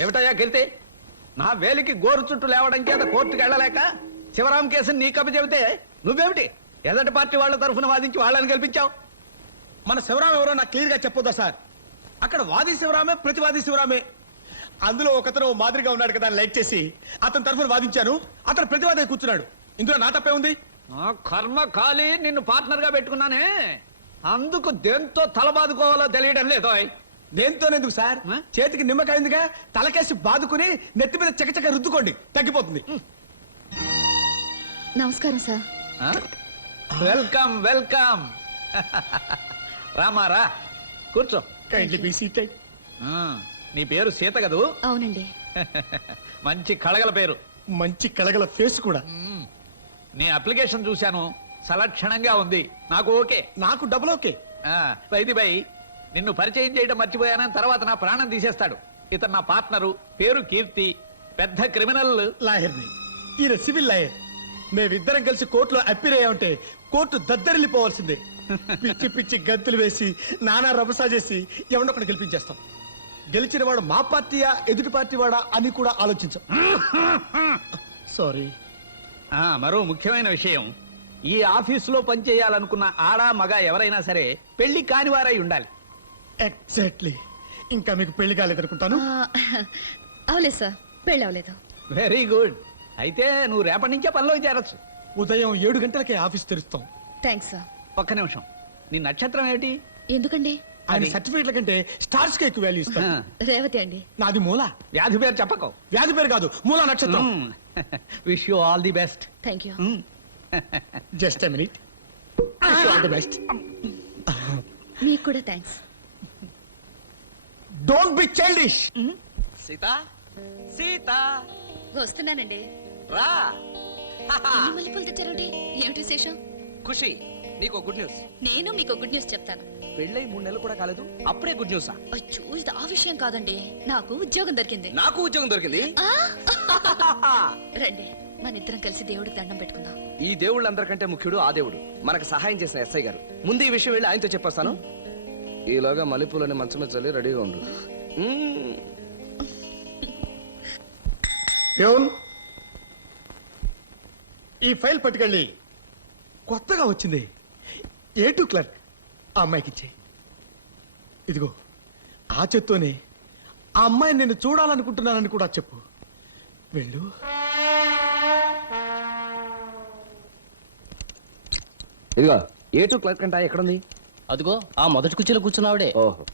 ఏమిటయ్యా కీర్తి, నా వేలికి గోరు చుట్టూ లేవడం చేత కోర్టుకు వెళ్ళలేక శివరాం కేసుని నీ కప్ప చెబితే నువ్వేమిటి ఎదటి పార్టీ వాళ్ళ తరఫున వాదించి వాళ్ళని గెలిపించావు? మన శివరాం ఎవరో నాకు క్లియర్ గా చెప్పొద్దా సార్? అక్కడ వాది శివరామే, ప్రతివాది శివరామే. అందులో ఒకతను మాదిరిగా ఉన్నాడు కదా, లైక్ చేసి అతని తరఫున వాదించాను. అతను ప్రతివాది కూర్చున్నాడు. ఇందులో నా తప్పే ఉంది? కర్మ ఖాళీ, నిన్ను పార్ట్నర్ గా పెట్టుకున్నానే, అందుకు దేంతో తలబాదుకోవాలో తెలియడం లేదో. దేంతోనేందుకు సార్? చేతికి నిమ్మకాయ ఉందిగా, తలకేసి బాదుకుని నెత్తి మీద చకచక రుద్దుకోండి, తగ్గిపోతుంది. నమస్కారం సార్. Welcome welcome. రామారా, కూర్చో. నీ పేరు సీత కదూ? అవునండి. మంచి కళగల పేరు, మంచి కళగల ఫేస్ కూడా. నీ అప్లికేషన్ చూశాను, సలక్షణంగా ఉంది. నాకు ఓకే. నాకు డబుల్ ఓకే. బై నిన్ను పరిచయం చేయడం మర్చిపోయానని తర్వాత నా ప్రాణం తీసేస్తాడు. ఇతను నా పార్ట్నరు, పేరు కీర్తి, పెద్ద క్రిమినల్ లాయర్ని. ఈయన సివిల్ లాయర్. మేమిద్దరం కలిసి కోర్టులో అప్పీల్ అయ్యామంటే కోర్టు దద్దరిల్లిపోవాల్సిందే. పిచ్చి పిచ్చి గంతులు వేసి నానా రభసా చేసి ఎవరినొకటి గెలిపించేస్తాం. గెలిచిన వాడు మా పార్టీయా ఎదుటి పార్టీ వాడా అని కూడా ఆలోచించాం. సారీ. మరో ముఖ్యమైన విషయం, ఈ ఆఫీసులో పనిచేయాలనుకున్న ఆడా మగ ఎవరైనా సరే పెళ్లి కానివారై ఉండాలి. ఎగ్జాక్ట్లీ. ఇంకా మీకు పెళ్లి కాలేదనుకుంటాను. అవలేదు సార్, పెళ్ళి అవలేదు. Very good. అయితే నువ్వు రేపటి నుంచే పనిలోకి చేరొచ్చు. ఉదయం 7 గంటలకే ఆఫీస్ తెరుస్తాం. Thanks sir. ఒక్క నిమిషం, నీ నక్షత్రం ఏమిటి? ఎందుకండి? ఆయన సర్టిఫికేట్ల కంటే స్టార్స్ కి ఎక్కువ వాల్యూ ఇస్తాం. రేవతి అండి. నాది మూల. వ్యాధి పేరు చెప్పకు. వ్యాధి పేరు కాదు, మూల నక్షత్రం. Wish you all the best. Thank you. Just a minute. Wish you all the best. మీకు కూడా thanks. Don't be childish. Sita, Sita వస్తున్నానండి. రా. ఎన్ని మల్లెపూలు తెచ్చారండి? ఏమిటి విశేషం? ఖుషి, నీకు గుడ్ న్యూస్. నేను మీకు గుడ్ న్యూస్ చెప్తాను. పెళ్ళై 3 నెలలు కూడా కాలేదు, అప్పుడే గుడ్ న్యూసా? అచ్చో, ఇది ఆ విషయం కాదండి. నాకు ఉద్యోగం దొరికింది. నాకు ఉద్యోగం దొరికింది. రండి, మన ఇద్దరం కలిసి దేవుడికి దండం పెట్టుకుందాం. ఈ దేవుళ్ళందరికంటే ముఖ్యుడు ఆ దేవుడు, మనకు సహాయం చేసిన ఎస్ఐ గారు. ముందు ఈ విషయం వెళ్ళి ఆయనతో చెప్పేస్తాను. ఈలోగా మల్లెపూలని మంచం మీద చల్లి రెడీగా ఉండు. ఈ ఫైల్ పట్టుకెళ్ళి కొత్తగా వచ్చింది A2 క్లర్క్ ఆ అమ్మాయికి ఇచ్చే. ఇదిగో ఆ చేత్తోనే ఆ అమ్మాయిని నేను చూడాలనుకుంటున్నానని కూడా చెప్పు. వెళ్ళు. ఇదిగో A2 క్లర్క్ అంటే ఎక్కడుంది? అదిగో ఆ మొదటి కుర్చీలో కూర్చున్నావుడే. ఓహో,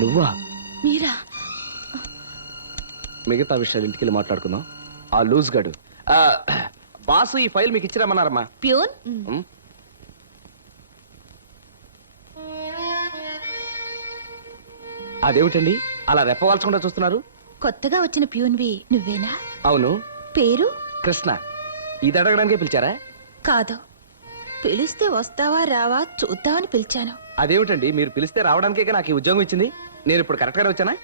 నువ్వా? మీరా? మిగతా విషయాలు ఇంటికి వెళ్ళి మాట్లాడుకుందాం. ఆ లూజ్ గాడు బాసు ఈ ఫైల్ మీకు ఇచ్చిరమ్మన్నారమ్మా. ప్యూన్? అదేమిటండి అలా రెప్పవాల్చకుండా చూస్తున్నారు? కొత్తగా వచ్చిన ప్యూన్వి నువ్వేనా? అవును. పేరు? కృష్ణ. ఇది అడగడానికే పిలిచారా? కాదు, పిలిస్తే వస్తావా రావా చూద్దామని పిలిచాను. అదేమిటండి, మీరు పిలిస్తే రావడానికే నాకు ఈ ఉద్యోగం ఇచ్చింది. నేను ఇప్పుడు కరెక్ట్ గానే వచ్చానా?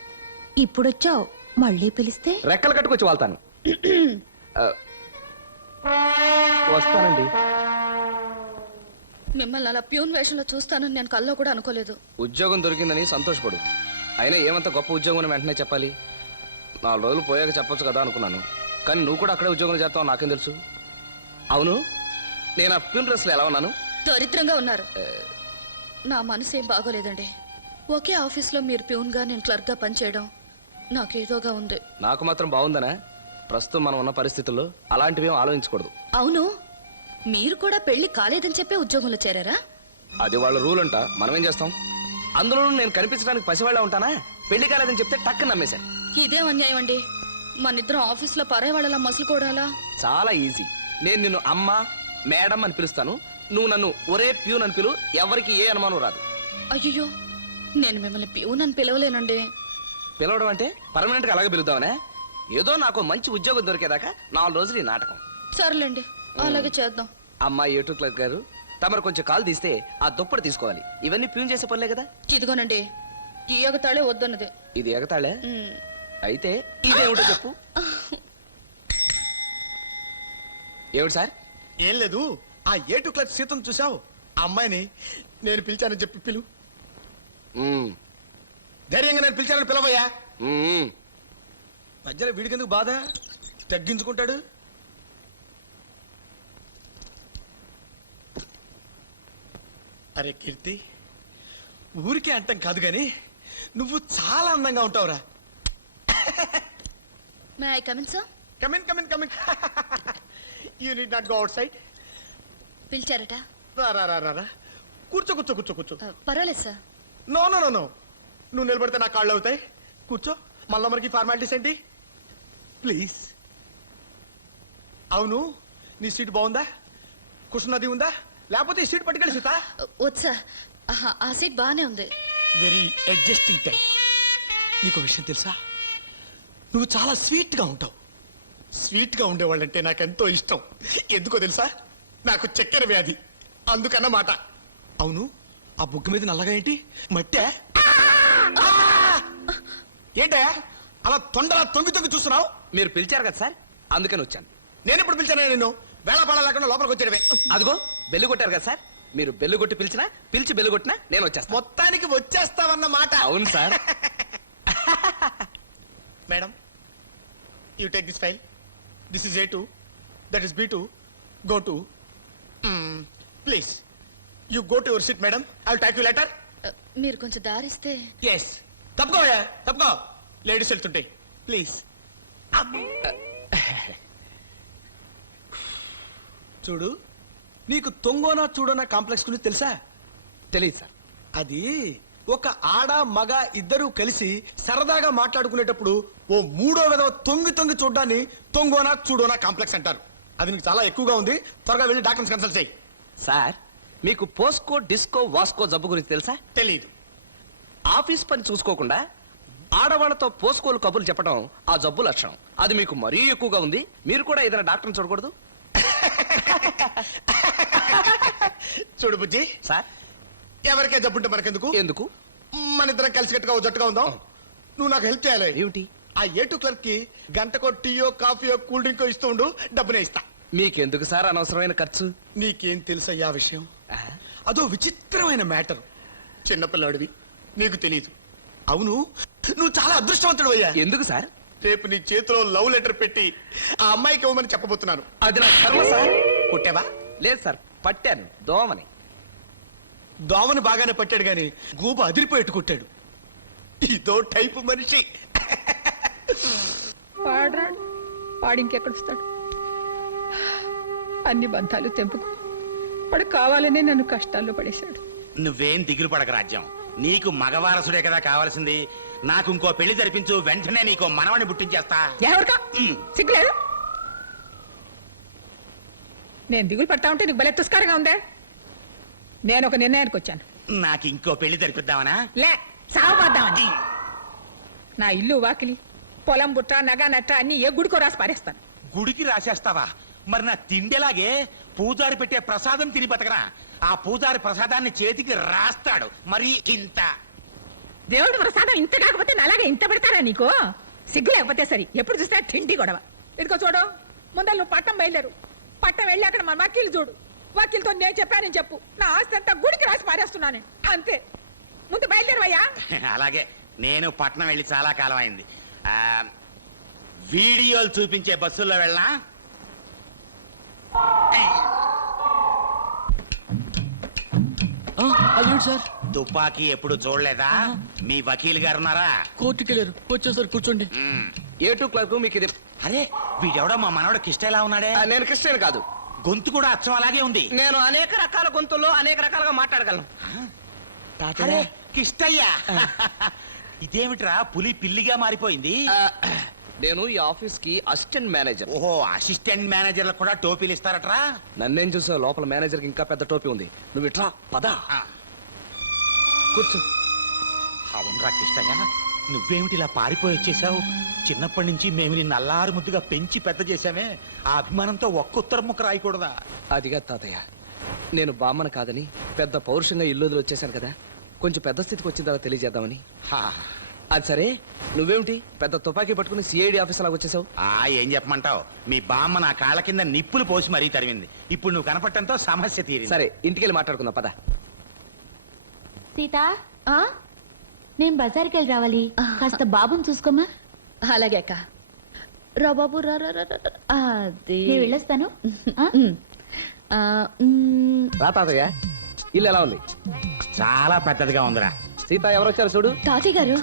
ఇప్పుడొచ్చావు, మళ్ళీ పిలిస్తే రెక్కలు కట్టుకొచ్చి వాళ్తాను. వస్తానండి. మిమ్మల్ని అలా ప్యూన్ వేషంలో చూస్తానని నేను కల్లో కూడా అనుకోలేదు. ఉద్యోగం దొరికిందని సంతోషపడు. అయినా ఏమంత గొప్ప ఉద్యోగం అని వెంటనే చెప్పాలి? 4 రోజులు పోయాక చెప్పొచ్చు కదా అనుకున్నాను. కానీ నువ్వు కూడా అక్కడే ఉద్యోగం చేస్తావు నాకేం తెలుసు. అవును, నేను ఆ ప్యూన్ డ్రెస్లో ఎలా ఉన్నాను? దరిద్రంగా ఉన్నారు. నా మనసు ఏం బాగోలేదండి. ఒకే ఆఫీస్లో మీరు ప్యూన్ గా నేను క్లర్క్ గా పనిచేయడం నాకేదోగా ఉంది. నాకు మాత్రం బాగుందనా? ప్రస్తుతం మనం ఉన్న పరిస్థితుల్లో అలాంటివేం ఆలోచించకూడదు. అవును, మీరు కూడా పెళ్లి కాలేదని చెప్పే ఉద్యోగంలో చేరారా? అది వాళ్ళ రూల్ అంట, మనమేం చేస్తాం? అందులో నేను కనిపించడానికి పసివాళ్ళ ఉంటానా? పెళ్లి కాలేదని చెప్తే టక్కున నమ్మేశా. ఇదేం అన్యాయం అండి. మనిద్దరం ఆఫీస్లో పరాయి వాళ్ళలా మసులుకోవడాలా? చాలా ఈజీ. నేను నిన్ను అమ్మ, మేడం అని పిలుస్తాను. నువ్వు నన్ను ఒరే ప్యూన్ అని పిలు. ఎవరికి ఏ అనుమానం రాదు. అయ్యో, నేను మిమ్మల్ని ప్యూన్ అని పిలవలేనండి. పిలవడం అంటే పర్మనెంట్ గా అలాగే పిలుద్దామనే? ఏదో నాకు మంచి ఉద్యోగం దొరికేదాకా 4 రోజులు ఈ నాటకం. సర్లేండి, అలాగే చేద్దాం. అమ్మా A2 క్లర్క్ గారు, తమరు కొంచెం కాల్ తీస్తే ఆ దుప్పటి తీసుకోవాలి. ఇవన్నీ ప్యూన్ చేసే పనులే కదా. ఇదిగోనండి, ఈ ఎగతాళే వద్దన్నది. ఇది ఎగతాళే? అయితే ఇదేమిటో చెప్పు. ఏమిటి సార్? ఏం లేదు, ఆ A2 క్లర్క్ సీతను చూసావు? ఆ అమ్మాయిని నేను పిలిచానని చెప్పి పిలు. ధైర్యంగా నేను పిలిచానని పిలవయ్యా. మ్మ్. మధ్యలో వీడికెందుకు బాధ, తగ్గించుకుంటాడు. అరే కీర్తి, ఊరికే అంటాం కాదు గాని నువ్వు చాలా అందంగా ఉంటావురా. May I come in sir? Come in come in come in. You need not go outside. పిలిచారట? రా రా రా రా రా. కూర్చో కూర్చో కూర్చో కూర్చో. పర్వాలేదు sir. No no no no, నువ్వు నిలబడితే నా కాళ్ళు అవుతాయి. కూర్చో. మళ్ళా మనకి ఫార్మాలిటీస్ ఏంటి? ప్లీజ్. అవును, నీ సీట్ బాగుందా? కుషన్ అది ఉందా? లేకపోతే ఈ సీట్ పట్టుకెళ్ళి సీతా. వద్దు సార్, ఆ సీట్ బాగానే ఉంది. Very adjusting type. నీకు విషయం తెలుసా, నువ్వు చాలా స్వీట్ గా ఉంటావు. స్వీట్ గా ఉండేవాళ్ళంటే నాకెంతో ఇష్టం. ఎందుకో తెలుసా, నాకు చక్కెర వ్యాధి, అందుకన్నమాట. అవును, ఆ బుగ్గ మీద నల్లగా ఏంటి? మట్టే? ఏంటే అలా తొండలా తొంగి తొంగి చూస్తున్నావు? మీరు పిలిచారు కదా సార్, అందుకని వచ్చాను. నేను ఎప్పుడు పిలిచాను నిన్ను? వేళ లేకుండా లోపలికి వచ్చేటవే. అదిగో బెల్లు కొట్టారు కదా సార్, మీరు బెల్లు కొట్టి పిలిచినా, పిలిచి బెల్లు కొట్టినా నేను వచ్చేస్తాను. మొత్తానికి వచ్చేస్తావన్న మాట. అవును sir. Madam, you take this file. This is A2, that is B2. Go to please. You go to your seat madam. I will talk you letter. మీరు కొంచెం దారిస్తే. ఎస్. తప్పుకోయా, తప్పుకో. లేడీస్ వెళ్తుంటాయి. ప్లీజ్. చూడు, నీకు తొంగోనా చూడోనా కాంప్లెక్స్ గురించి తెలుసా? తెలియదు సార్. అది ఒక ఆడ మగ ఇద్దరు కలిసి సరదాగా మాట్లాడుకునేటప్పుడు ఓ మూడో విధవ తొంగి తొంగి చూడ్డాన్ని తొంగోనా చూడోనా కాంప్లెక్స్ అంటారు. అది నీకు చాలా ఎక్కువగా ఉంది. త్వరగా వెళ్ళి డాక్టర్స్ కన్సల్ట్ చేయి. సార్, మీకు పోస్కో డిస్కో వాస్కో జబ్బు గురించి తెలుసా? తెలీదు. ఆఫీస్ పని చూసుకోకుండా ఆడవాళ్లతో పోస్కోలు కబుర్లు చెప్పడం ఆ జబ్బు లక్షణం. అది మీకు మరీ ఎక్కువగా ఉంది. మీరు కూడా ఏదైనా డాక్టర్ని చూడకూడదు? చూడు బుజ్జి, సార్, ఎవరికే జబ్బుంటే మనకెందుకు? ఎందుకు? మన ఇద్దరం కలిసి కట్టుగా ఓ జట్టుగా ఉందాం. నువ్వు నాకు హెల్ప్ చేయాలి. ఏమిటి? ఆ A2 క్లర్క్ కి గంటకో టీయో కాఫీయో కూల్ డ్రింకో ఇస్తూ ఉండు, డబ్బునే ఇస్తా. మీకెందుకు సార్ అనవసరమైన ఖర్చు? నీకేం తెలుసయ్యా విషయం? ఆ, అదో విచిత్రమైన మ్యాటర్. చిన్నపిల్లాడివి, నీకు తెలీదు. అవును, నువ్వు చాలా అదృష్టవంతుడు అయ్యా. ఎందుకు సార్? రేపు నీ చేతిలో లవ్ లెటర్ పెట్టి ఆ అమ్మాయికి ఇవ్వమని చెప్పబోతున్నాను. అది నా కర్మ సార్. కొట్టావా? లేదు సార్, పట్టాను దోమని. దోమను బాగానే పట్టాడు గాని గూబ అదిరిపోయేట్టు కొట్టాడు. ఇదో టైపు మనిషి. వాడ్రాడు వాడు ఇంకెక్కడ వస్తాడు? అన్ని బంధాలు తెంపుకు వాడు కావాలనే నన్ను కష్టాల్లో పడేశాడు. నువ్వేం దిగులు పడక రాజ్యం, నీకు మగవారసుడే కదా కావాల్సింది. నాకు ఇంకో పెళ్లి జరిపించు, వెంటనే నీకో మనవని పుట్టించేస్తా. ఎవరికా సిగ్గులేదు? నేను దిగులు పడతా ఉంటే నీకు భలే తుస్కారంగా ఉందే. నేను ఒక నిర్ణయానికి వచ్చాను. నాకు ఇంకో పెళ్లి జరిపిద్దామనా? లే, సావబాద్దామని. నా ఇల్లు వాకిలి పొలం బుట్ట నగ నట్ట అన్ని ఏ గుడికో రాసి పారేస్తాను. గుడికి రాసేస్తావా? మరి నా తిండేలాగే పూజారి పెట్టే ప్రసాదం తిని బతకనా? ఆ పూజారి ప్రసాదాన్ని చేతికి రాస్తాడు, మరి ఇంత. దేవుడి ప్రసాదం ఇంత కాకపోతే అలాగే ఇంత పెడతారా నీకు? సిగ్గు లేకపోతే సరి, ఎప్పుడు చూసినా తిండి గొడవ. ఇదిగో చూడు, ముందర నువ్వు పట్టం బయలుదేరు. పట్టం వెళ్ళి అక్కడ మన వకీలు చూడు. వకీల్తో నేను చెప్పానని చెప్పు. నా ఆస్తి అంతా గుడికి రాసి పారేస్తున్నాను, అంతే. ముందు బయలుదేరవయ్యా. అలాగే. నేను పట్నం వెళ్ళి చాలా కాలం అయింది. వీడియోలు చూపించే బస్సుల్లో వెళ్ళా. అదేంటి సార్? తుపాకీ ఎప్పుడు చూడలేదా? మీ వకీల్ గారు ఉన్నారా? కోర్టుకి వెళ్ళారు, వచ్చేసారు, కూర్చోండి. A2 క్లర్క్ మీకు ఇది. అరే, వీడెవడో మా మనవడు కిష్టలా ఉన్నాడే. నేను క్రిస్టియన్ కాదు. గొంతు కూడా అచ్చం అలాగే ఉంది. నేను అనేక రకాల గొంతుల్లో అనేక రకాలుగా మాట్లాడగలను. అరే, కిష్టయ్య. ఇదేమిట్రా పులి పిల్లిగా మారిపోయింది? నేను ఈ ఆఫీస్ కి అసిస్టెంట్ మేనేజర్. ఓహో, అసిస్టెంట్ మేనేజర్లకు కూడా టోపీలు ఇస్తారట్రా? నన్నేం చూసావు? లోపల మేనేజర్ కి ఇంకా పెద్ద టోపీ ఉంది. నువ్వు ఇట్లా పదా, కూర్చో. అవునరా కిష్టయ్య, నువ్వేమిటి ఇలా పారిపోయి వచ్చేసావు? చిన్నప్పటి నుంచి మేము నిన్ను అల్లారు ముద్దుగా పెంచి పెద్ద చేశామే. ఆ అభిమానంతో ఒక్క ఉత్తరం ముక్క రాయకూడదా? అదిగా తాతయ్య, నేను బామ్మను కాదని పెద్ద పౌరుషంగా ఇల్లు వదిలి వచ్చేసాను కదా, కొంచెం పెద్ద స్థితికి వచ్చిన తర్వాత తెలియజేద్దామని. హా. అది సరే, నువ్వేమిటి పెద్ద తుపాకీ పట్టుకుని సిఐడి ఆఫీస్ లాగా వచ్చేసావు? ఏం చెప్పమంటావు? మీ బామ్మ నా కాళ్ళ కింద నిప్పులు పోసి మరీ తరిమింది. ఇప్పుడు నువ్వు కనపడటంతో సమస్య తీరింది. సరే, ఇంటికెళ్ళి మాట్లాడుకుందాం పద. సీత, నేను బజార్కి వెళ్ళి రావాలి కాస్త బాబుని చూసుకోమా. అలాగే అక్క. రా బాబు రా రా రా, రా. అది నేను వెళ్ళొస్తాను. ఆ? ఆ, మ్, రా తాతయ్య, ఇల్లు ఎలా ఉంది? చాలా పెద్దదిగా ఉందిరా. సీత ఎవరు వచ్చారు చూడు. తాతయ్య గారు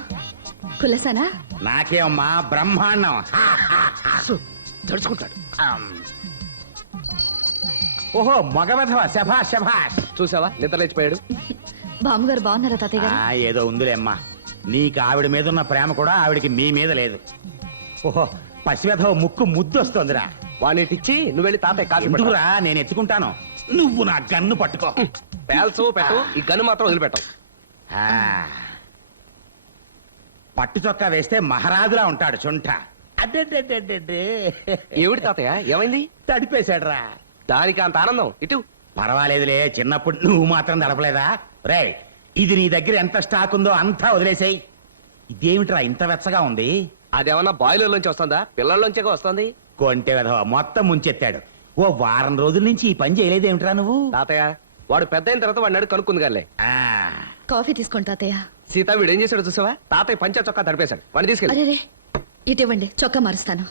కులసానా? నాకేమమ్మా బ్రహ్మాండం. తడుచుకుంటాడు. ఓహో మగవధవ, శభాష్ శభాష్. చూసావా నిద్ర లేచిపోయాడు. బామ్మగారు బాగున్నారా తాతయ్య గారు? ఏదో ఉందిలేమ్మా, నీకు ఆవిడ మీద ఉన్న ప్రేమ కూడా ఆవిడికి మీ మీద లేదు. ఓహో పసివెధవ ముక్కు ముద్దు వస్తోందిరా. వాణిటిచ్చి నువ్వు వెళ్ళి తాతయ్య కాఫీ పట్టుకురా. ఎందుకురా నేను ఎత్తుకుంటాను, నువ్వు నా గన్ను పట్టుకో. పేల్చు పెట్టు, ఈ గన్ను మాత్రం వదిలిపెట్టవు. ఆ, పట్టు చొక్కా వేస్తే మహారాజులా ఉంటాడు చుంట. అడ్డే ఏమిటి తాతయ్య ఏమైంది? తడిపేశాడురా. దానికి అంత ఆనందం ఇటు. పర్వాలేదులే, చిన్నప్పుడు నువ్వు మాత్రం తడపలేదా? రే ఇది నీ దగ్గర ఎంత స్టాక్ ఉందో అంతా వదిలేసాయి. ఇదేమిట్రా ఇంత వెచ్చగా ఉంది? అదేమన్నా బాయిలర్ నుంచి వస్తుందా, పిల్లల్లోంచే వస్తుంది? కొంటె వెధవ మొత్తం ముంచెత్తాడు. ఓ వారం రోజుల నుంచి ఈ పని చేయలేదేమిట్రా నువ్వు? తాతయ్య వాడు పెద్ద అయిన తర్వాత వాడిని అడుగు కనుక్కుంది గాలే. ఆ, కాఫీ తీసుకోండి తాతయ్య. సీత వీడు ఏం చేశాడు చూసావా? తాతయ్య పంచ చొక్కా తడిపేశాడు. వాడిని తీసుకెళ్ళి. అరే రే ఇటు ఇవ్వండి, చొక్కా మారుస్తాను.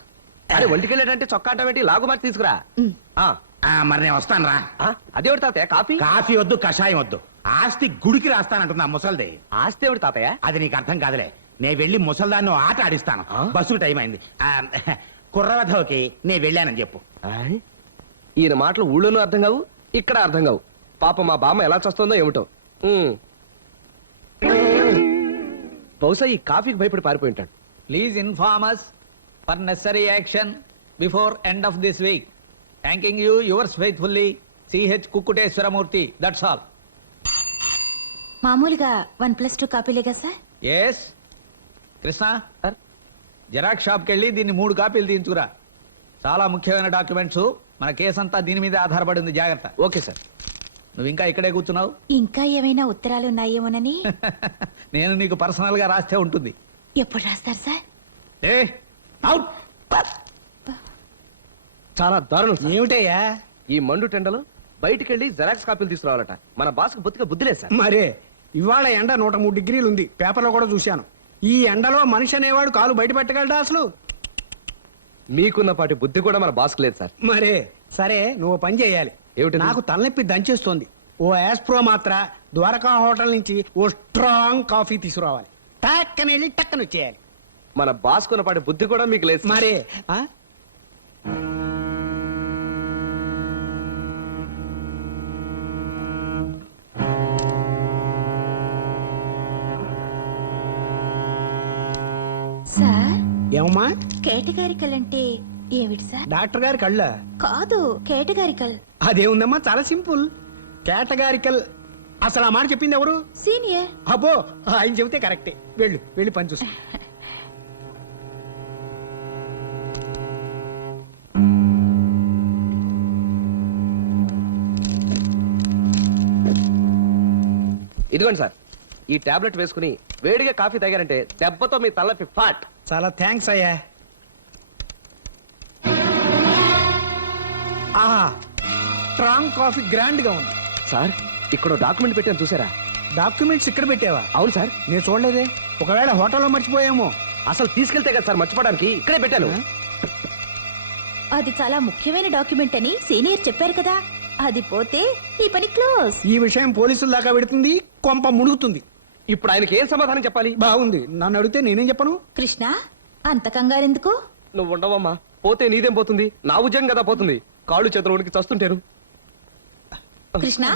అరే ఒంటికెళ్ళాడంటే చొక్కా అంటే లాగు మార్చి తీసుకురా. మ్. ఆ, ఆ, మరి నేను వస్తాను రా. ఆ, అదేవిడు తాతయ్య కాఫీ? కాఫీ వద్దు, కషాయం వద్దు. ఆస్తి గుడికి రాస్తానంటున్నా ముసల్ది. ఆస్తి ఏమిటి తాతయ్య? అది నీకు అర్థం కాదులే. నేను వెళ్ళి ముసల్దాన్ని ఆట ఆడిస్తాను. ఆ? బస్సుకు టైం అయింది. కుర్రవధవకి నేను వెళ్ళానని చెప్పు. ఆయ్, ఈయన మాటలు ఊళ్ళోనూ అర్థం కావు, ఇక్కడ అర్థం కావు. పాప మా బామ్మ ఎలా చస్తుందో ఏమిటో. బహుశా ఈ కాఫీకి భయపడి పారిపోయి ఉంటాడు. Please inform us for necessary action before end of this week. Thanking you, yours faithfully, C.H. కుక్కుటేశ్వరమూర్తి. That's all. మామూలుగా 1+2 కాపీలేగా సార్? Yes. కృష్ణ జిరాక్స్ షాప్కి వెళ్ళి దీన్ని 3 కాపీలు తీయించుకురా. చాలా ముఖ్యమైన డాక్యుమెంట్స్. మన కేసు అంతా దీని మీద ఆధారపడి ఉంది, జాగ్రత్త. Okay sir. నువ్వు ఇంకా ఇక్కడే కూర్చున్నావు. ఇంకా ఏమైనా ఉత్తరాలు ఉన్నాయేమోనని. నేను నీకు పర్సనల్ గా రాస్తే ఉంటుంది. ఎప్పుడు రాస్తారు సార్? ఏ అవుట్. చాలా దారుణం సార్. ఏమిటయ్యా? ఈ మండు టెండలో బయటికి వెళ్ళి జెరాక్స్ కాపీలు తీసుకురావాలట. మన బాస్కు బొత్తిగా బుద్ధి లేదు సార్. మరే ఇవాళ ఎండ 103 డిగ్రీలు ఉంది, పేపర్లో కూడా చూశాను. ఈ ఎండలో మనిషి అనేవాడు కాలు బయట పెట్టగలడా అసలు? మీకున్న పాటి బుద్ధి కూడా మన బాస్కు లేదు సార్. మరే సరే, నువ్వు ఓ పని చేయాలి. ఏమిటి? నాకు తలనొప్పి దంచేస్తోంది. ఓ యాస్ప్రో మాత్ర ద్వారకా హోటల్ నుంచి ఓ స్ట్రాంగ్ కాఫీ తీసుకురావాలి. టక్కన వెళ్ళి టక్కన వచ్చేయాలి. మన బాస్కున్న పాటి బుద్ధి కూడా మీకు లేదు సార్. మరే ఆ? సార్ ఏమమ్మా? కేటగారికల్ అంటే ఏమిటి సార్? డాక్టర్ గారి కళ్ళ? కాదు, కేటగారికల్ అదేముందమ్మా, చాలా సింపుల్. కేటగారికల్. అసలు ఆ మాట చెప్పింది ఎవరు? సీనియర్. అబ్బో, ఆయన చెబితే కరెక్టే. వెళ్ళు, వెళ్ళి పని చూసి. ఇదిగోండి సార్, ఈ టాబ్లెట్ వేసుకుని వేడిగా కాఫీ తాగారంటే దెబ్బతో మీ తలపి ఫాట్. చాలా థ్యాంక్స్ అయ్యా. ఆహా, స్ట్రాంగ్ కాఫీ గ్రాండ్ గా ఉంది. సార్ ఇక్కడ డాక్యుమెంట్ పెట్టాను చూసారా? డాక్యుమెంట్స్ ఇక్కడ పెట్టావా? అవును సార్. నేను చూడలేదే. ఒకవేళ హోటల్లో మర్చిపోయామో. అసలు తీసుకెళ్తే కదా సార్ మర్చిపోవడానికి, ఇక్కడే పెట్టాను. అది చాలా ముఖ్యమైన డాక్యుమెంట్ అని సీనియర్ చెప్పారు కదా. అది పోతే ఈ పని క్లోజ్. ఈ విషయం పోలీసుల దాకా పెడుతుంది, కొంప మునుగుతుంది. ఇప్పుడు ఆయనకి ఏం సమాధానం చెప్పాలి? బాగుంది, నన్ను అడిగితే నేనేం చెప్పను? కృష్ణ, అంత కంగారెందుకు? నువ్వు ఉండవమ్మా, పోతే నీదేం పోతుంది? నా ఉద్యోగం కదా పోతుంది. కాళ్ళు చేతులకి చస్తుంటారు. కృష్ణ,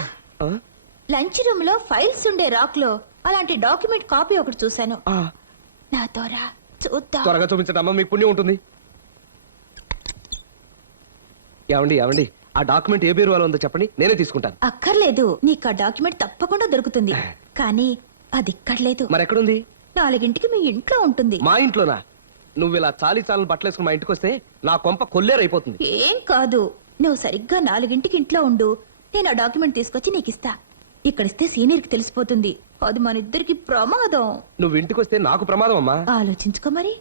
లంచ్ రూమ్ లో ఫైల్స్ ఉండే రాక్ లో అలాంటి డాక్యుమెంట్ కాపీ ఒకటి చూశాను. నాతో రా, చూద్దాం. త్వరగా చూపించండి అమ్మ, మీకు పుణ్యం ఉంటుంది. ఏమండి ఏమండి, ఆ డాక్యుమెంట్ ఏ బీరువాలో ఉందో చెప్పండి, నేనే తీసుకుంటాను. అక్కర్లేదు, నీకు ఆ డాక్యుమెంట్ తప్పకుండా దొరుకుతుంది. కానీ అది ఇక్కడ లేదు. మరి ఎక్కడుంది? 4ంటికి మీ ఇంట్లో ఉంటుంది. మా ఇంట్లోనా? నువ్వు ఇలా చాలీ చాలని బట్టలేసుకుని మా ఇంటికి వస్తే నా కొంప కొల్లేరైపోతుంది. ఏం కాదు, నువ్వు సరిగ్గా 4ంటికి ఇంట్లో ఉండు. నేను ఆ డాక్యుమెంట్ తీసుకొచ్చి నీకు ఇస్తా. ఇక్కడిస్తే సీనియర్ కి తెలిసిపోతుంది. అది మన ఇద్దరికి ప్రమాదం. నువ్వు ఇంటికి వస్తే నాకు ప్రమాదం అమ్మా. ఆలోచించుకో మరి.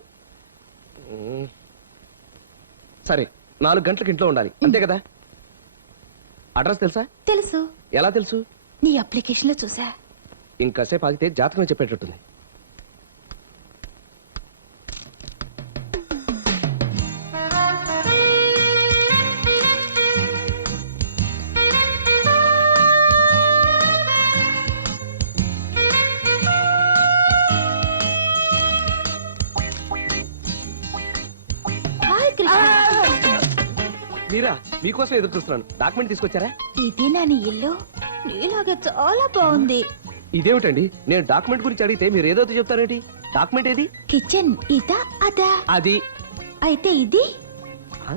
సరే, 4 గంటలకు ఇంట్లో ఉండాలి, అంతే కదా? అడ్రస్ తెలుసా? తెలుసు. ఎలా తెలుసు? నీ అప్లికేషన్ లో చూసా. ఇంకాసేపు ఆగితే జాతకం చెప్పేటట్టుంది. మీరా మీకోసం ఎదురు చూస్తున్నాను. డాక్యుమెంట్ తీసుకొచ్చారా? ఇది నా నీ ఇల్లు నీలాగే చాలా బాగుంది. ఇదేమిటండి, నేను డాక్యుమెంట్ గురించి అడిగితే మీరు ఏదో చెప్తారేంటి? డాక్యుమెంట్ ఏది? కిచెన్ ఇదా అదా? అది అయితే ఇది ఆ?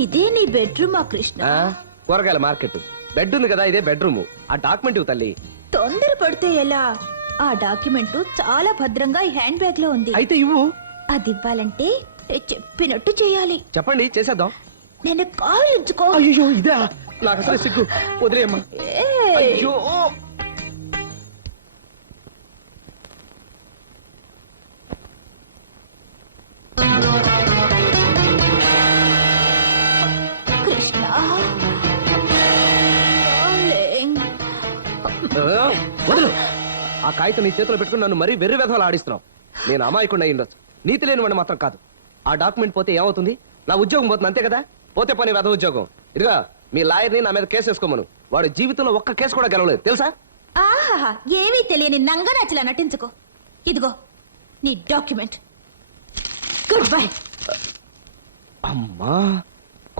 ఇదే నీ బెడ్రూమా కృష్ణ? ఆ, కూరగాయల మార్కెట్. బెడ్ ఉంది కదా, ఇదే బెడ్రూమ్. ఆ డాక్యుమెంట్ ఇవ్వు తల్లి. తొందర పడితే ఎలా? ఆ డాక్యుమెంట్ చాలా భద్రంగా ఈ హ్యాండ్ బ్యాగ్ లో ఉంది. అయితే ఇవ్వు. అది ఇవ్వాలంటే నేను చెప్పినట్టు చేయాలి. చెప్పండి, చేసేద్దాం. నేను కావాలించుకో. అయ్యో ఇదా, నాకు అసలు సిగ్గు. వదిలేయమ్మా. అయ్యో కృష్ణ darling. వదులు. ఆ కాగితం నీ చేతిలో పెట్టుకుని నన్ను మరీ వెర్రి వెధవలు ఆడిస్తున్నావు. నేను అమాయకుండా అయ్యిండొచ్చు, నీతి లేని వాడిని మాత్రం కాదు. ఆ డాక్యుమెంట్ పోతే ఏమవుతుంది? నా ఉద్యోగం పోతుంది, అంతే కదా. పోతే పని వెధవ ఉద్యోగం. ఇదిగా మీ లాయర్ని నా మీద కేసు వేసుకోమను. వాడు జీవితంలో ఒక్క కేసు కూడా గెలవలేదు తెలుసా? ఆహాహా ఏమీ తెలియని నంగరాచిలా నటించుకో. ఇదిగో నీ డాక్యుమెంట్. Good bye. అమ్మా,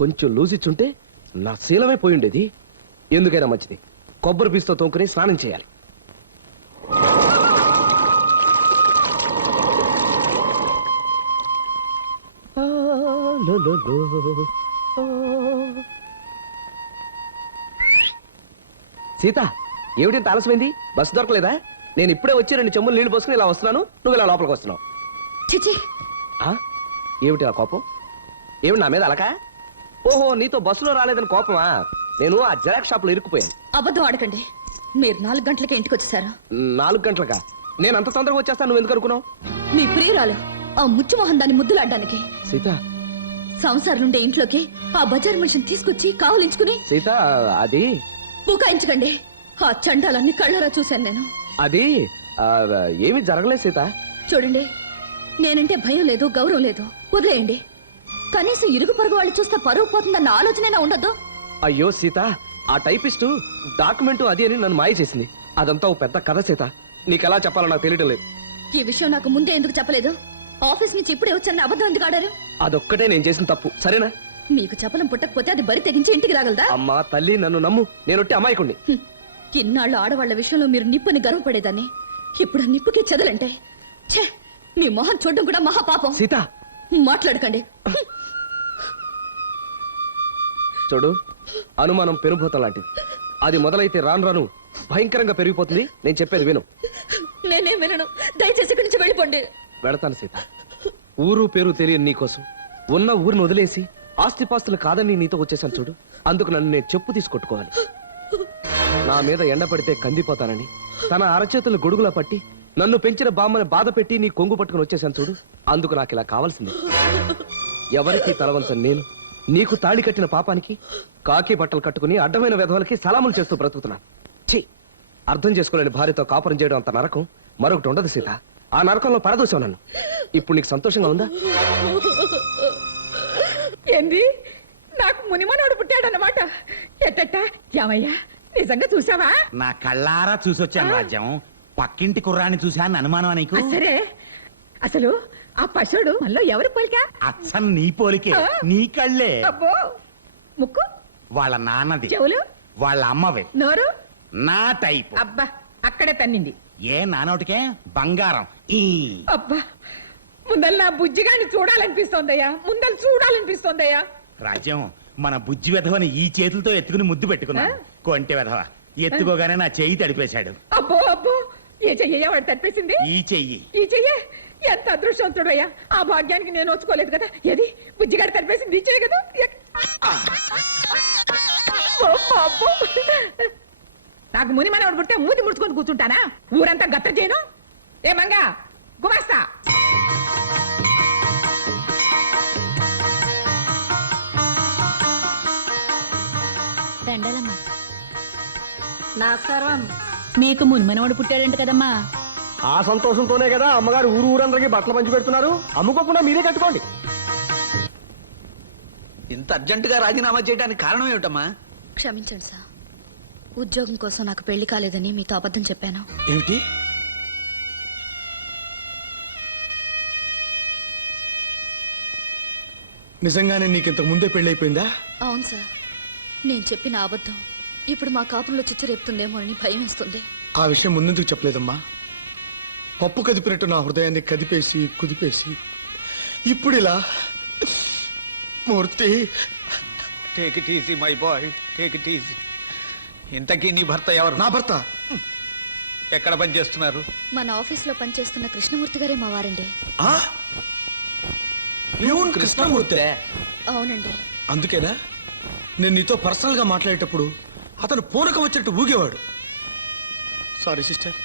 కొంచెం లూజిచ్చుంటే నా శీలమే పోయి ఉండేది. ఎందుకైనా మంచిది, కొబ్బరి పీసుతో తోముకుని స్నానం చేయాలి. సీత, ఏమిటి ఆలస్యమైంది? బస్సు దొరకలేదా? నేను ఇప్పుడే వచ్చి 2 చెంబులు నీళ్లు పోసుకుని ఇలా వస్తున్నాను, నువ్వు ఇలా లోపలికి వస్తున్నావు. చిచి ఆ? ఏమిటి ఆ కోపం? ఏమిటి నా మీద అలక? ఓహో, నీతో బస్సులో రాలేదని కోపమా? నేను ఆ జెరాక్స్ షాప్ లో ఇరుక్కుపోయాను. అబద్ధం ఆడకండి. మీరు 4 గంటలకే ఇంటికి వచ్చేసారు. 4 గంటలకా? నేను అంత తొందరగా వచ్చేస్తాను నువ్వు ఎందుకు అనుకున్నావు? మీ ప్రియురాలు ఆ ముచ్చుమోహన్ దాన్ని ముద్దులాడ్డానికి సీత, సంసారం నుండి ఇంట్లోకి ఆ బజార్ మనిషిని తీసుకొచ్చి కావలించుకుని సీత, అది బుకాయించకండి. ఆ చండాలన్నీ కళ్ళారా చూశాను నేను. అది ఆ, ఏమీ జరగలేదు సీత. చూడండి, నేనంటే భయం లేదు, గౌరవం లేదు, వదిలేయండి. కనీసం ఇరుగు పొరుగు వాళ్ళు చూస్తే పరువు పోతుందన్న ఆలోచన ఉండదు. అయ్యో సీత, ఆ టైపిస్టు డాక్యుమెంట్ అది అని నన్ను మాయ చేసింది. అదంతా ఓ పెద్ద కథ సీత. నీకెలా చెప్పాలో నాకు తెలియడం లేదు. ఈ విషయం నాకు ముందే ఎందుకు చెప్పలేదు? ఆఫీస్ నుంచి ఇప్పుడే వచ్చానని అబద్ధం ఎందుకు ఆడారు? అదొక్కటే నేను చేసిన తప్పు, సరేనా? మీకు చెప్పలం పుట్టకపోతే అది బరి తెగించి ఇంటికి రాగలదా? అమ్మా తల్లి, నన్ను నమ్ము, నేనొట్టి అమాయకుణ్ణి. ఇన్నాళ్ళు ఆడవాళ్ల విషయంలో మీరు నిప్పుని గర్వపడేదాన్ని. ఇప్పుడు ఆ నిప్పుకి చెదలంటే ఛే, మీ మొహం చూడడం కూడా మహాపాపం. సీత, మాట్లాడకండి. చూడు, అనుమానం పెనుభూతం లాంటిది. అది మొదలైతే రాను రాను భయంకరంగా పెరిగిపోతుంది. నేను చెప్పేది విను. నేనేం వినను. దయచేసి ఇక్కడి నుంచి వెళ్ళిపోండి. వెళతాను సీత. ఊరు పేరు తెలియని నీకోసం ఉన్న ఊరిని వదిలేసి ఆస్తిపాస్తులు కాదని నీతో వచ్చేసాను చూడు. అందుకు నన్ను నేను చెప్పు తీసుకొట్టుకోవాలి. నా మీద ఎండ పడితే కందిపోతానని తన అరచేతులు గొడుగులా పట్టి నన్ను పెంచిన బామ్మని బాధ పెట్టి నీ కొంగు పట్టుకుని వచ్చేసాను చూడు. అందుకు నాకు ఇలా కావాల్సింది. ఎవరికి తలవంచని నేను నీకు తాళి కట్టిన పాపానికి కాకి బట్టలు కట్టుకుని అడ్డమైన వెధవలకి సలాములు చేస్తూ బ్రతుకుతున్నాను. ఛీ, అర్థం చేసుకోలేని భార్యతో కాపురం చేయడం అంత నరకం మరొకటి ఉండదు సీత. ఆ నరకంలో పడదోసావు నన్ను. ఇప్పుడు నీకు సంతోషంగా ఉందా? ఏంది, నాకు మునిమనోడు పుట్టాడన్నమాట. ఎట్టట్ట ఏమయ్యా, నిజంగా చూసావా? నా కళ్ళారా చూసొచ్చాను రాజ్యం. పక్కింటి కుర్రాన్ని చూశాను అనుమానం నీకు? ఆ, సరే, అసలు ఆ పశువుడు మనలో ఎవరు పోలికా? అచ్చం నీ పోలికే, నీ కళ్ళే. అబ్బో, ముక్కు, వాళ్ళ నాన్నది, చెవులు, వాళ్ళ అమ్మవి, నోరు, నా టైపు. అబ్బా అక్కడే తన్నింది. ఏ నానోటికే బంగారం. ఈ అబ్బా, ముందల నా బుజ్జిగాని చూడాలనిపిస్తోందయ్యా, ముందల చూడాలనిపిస్తోందయ్యా. రాజ్యం, మన బుజ్జి వెధవని ఈ చేతులతో ఎత్తుకుని ముద్దు పెట్టుకున్నా. కొంటె వెధవ ఎత్తుకోగానే నా చెయ్యి తడిపేశాడు. అబ్బో అబ్బో, ఏ చెయ్య వాడు తడిపేసింది? ఈ చెయ్యి. ఈ చెయ్యే ఎంత అదృష్టవంతుడు అయ్యా. ఆ భాగ్యానికి నేను వచ్చుకోలేదు కదా. ఏది బుజ్జిగాడు తడిపేసింది ఈ చెయ్యి కదా. అబ్బో, అబ్బో. నాకు ముని మనవాడు పుట్టే మూతి ముడుచుకొని కూర్చుంటానా? ఊరంతా గత్త చేయను. ఏ మంగా గుమాస్తా, దండలమ్మ. నమస్కారం. మీకు మున్మనవాడు పుట్టాడంట కదమ్మా. ఆ సంతోషంతోనే కదా అమ్మగారు ఊరందరికీ బట్టలు పంచి పెడుతున్నారు. అమ్ముకోకుండా మీరే కట్టుకోండి. ఇంత అర్జెంటుగా రాజీనామా చేయడానికి కారణం ఏమిటమ్మా? క్షమించండి సార్, ఉద్యోగం కోసం నాకు పెళ్లి కాలేదని మీతో అబద్ధం చెప్పాను. ఏమిటి? నిజంగానే నీకు ఇంతకు ముందే పెళ్ళైపోయిందా? అవును సార్, నేను చెప్పిన అబద్ధం ఇప్పుడు మా కాపురంలో చిచ్చు రేపుతుందేమో అని భయం వేస్తుంది. ఆ విషయం ముందెందుకు చెప్పలేదమ్మా? పప్పు కదిపినట్టు నా హృదయాన్ని కదిపేసి కుదిపేసి ఇప్పుడు ఇలా. Murthy, take it easy my boy, take it easy. ఇంతకీ నీ భర్త ఎవరు? నా భర్త ఎక్కడ పని చేస్తున్నారు? మన ఆఫీస్లో పనిచేస్తున్న కృష్ణమూర్తి గారే మా వారండి. ప్యూన్ కృష్ణమూర్తి. అవునండి. అందుకేనా నేను నీతో పర్సనల్ గా మాట్లాడేటప్పుడు అతను పూనకం వచ్చినట్టు ఊగేవాడు. సారీ సిస్టర్,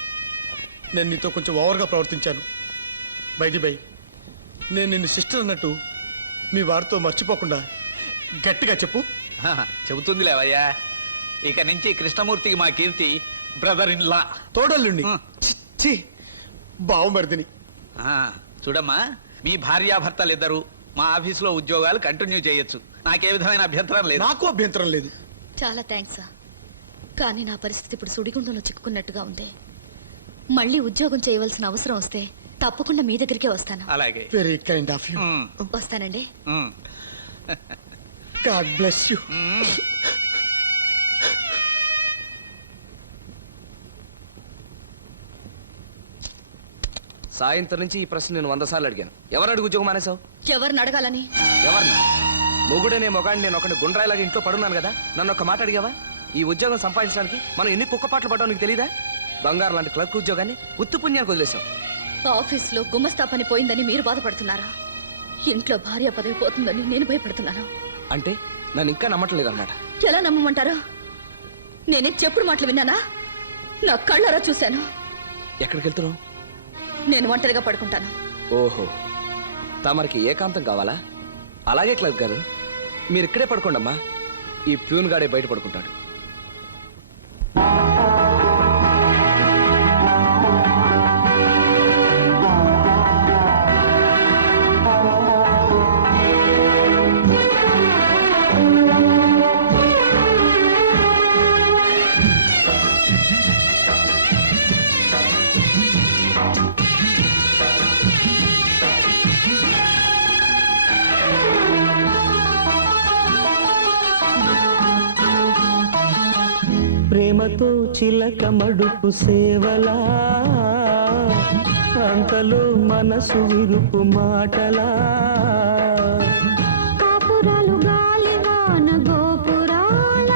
నేను నీతో కొంచెం ఓవర్గా ప్రవర్తించాను. బై నేను నిన్ను సిస్టర్ అన్నట్టు మీ వారితో మర్చిపోకుండా గట్టిగా చెప్పు. చెబుతుంది లేవయ్యా. ఇక నుంచి కృష్ణమూర్తికి మా కీర్తి బ్రదర్ ఇన్ లా, తోడల్లుండి. ఛీ, బావమరిదిని. చూడమ్మా, మీ భార్యాభర్తలు ఇద్దరు మా ఆఫీసులో ఉద్యోగాలు కంటిన్యూ చేయొచ్చు. నాకే విధమైన అభ్యంతరం లేదు. నాకు అభ్యంతరం లేదు. చాలా థ్యాంక్స్ సార్. కానీ నా పరిస్థితి ఇప్పుడు సుడిగుండంలో చిక్కుకున్నట్టుగా ఉంది. మళ్ళీ ఉద్యోగం చేయవలసిన అవసరం వస్తే తప్పకుండా మీ దగ్గరికే వస్తాను. అలాగే. Very kind of you. వస్తానండి. God bless you. సాయంత్రం నుంచి ఈ ప్రశ్న నేను 100 సార్లు అడిగాను. ఎవరు అడిగి ఉద్యోగం మానేశావు? ఎవరిని అడగాలని? ఎవరిని? మొగుడనే మొగాడిని నేను ఒకటి గుండ్రాయిలాగా ఇంట్లో పడున్నాను కదా, నన్ను ఒక మాట అడిగావా? ఈ ఉద్యోగం సంపాదించడానికి మనం ఎన్ని కుక్కపాట్లు పడ్డావు నీకు తెలీదా? బంగారు లాంటి క్లర్క్ ఉద్యోగాన్ని ఉత్తి పుణ్యానికి వదిలేశాం. ఆఫీస్లో గుమస్తా పని పోయిందని మీరు బాధపడుతున్నారా? ఇంట్లో భార్య పదవి పోతుందని నేను భయపడుతున్నాను. అంటే నన్ను ఇంకా నమ్మట్లేదు అనమాట. ఎలా నమ్మమంటారు? నేనే చెప్పుడు మాటలు విన్నానా? నా కళ్ళారా చూశాను. ఎక్కడికి వెళ్తున్నావు? నేను ఒంటరిగా పడుకుంటాను. ఓహో, తమరికి ఏకాంతం కావాలా? అలాగే క్లర్క్ గారు, మీరు ఇక్కడే పడుకోండమ్మా. ఈ ప్యూన్ గాడే బయట పడుకుంటాడు. ప్రేమతో చిలక మడుపు సేవలా, అంతలో మనసు విరుపు మాటలా, కాపురాలు గాలివాన గోపురాల,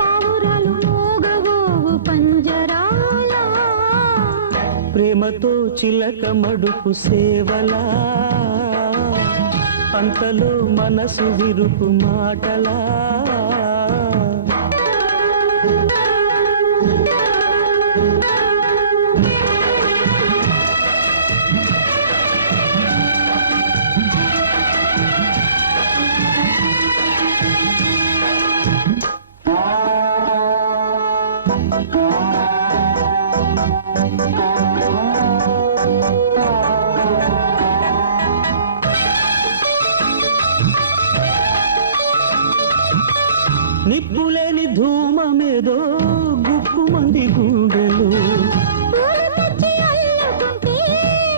పావురాలు మోగవోవు పంజరాల. ప్రేమతో చిలక మడుపు సేవలా, అంతలో మనసు విరుపు మాటలా. నిప్పులేని ధూమమేదో గుప్పుమంది గుండెలు, పూలు తెచ్చి అల్లుకుంటే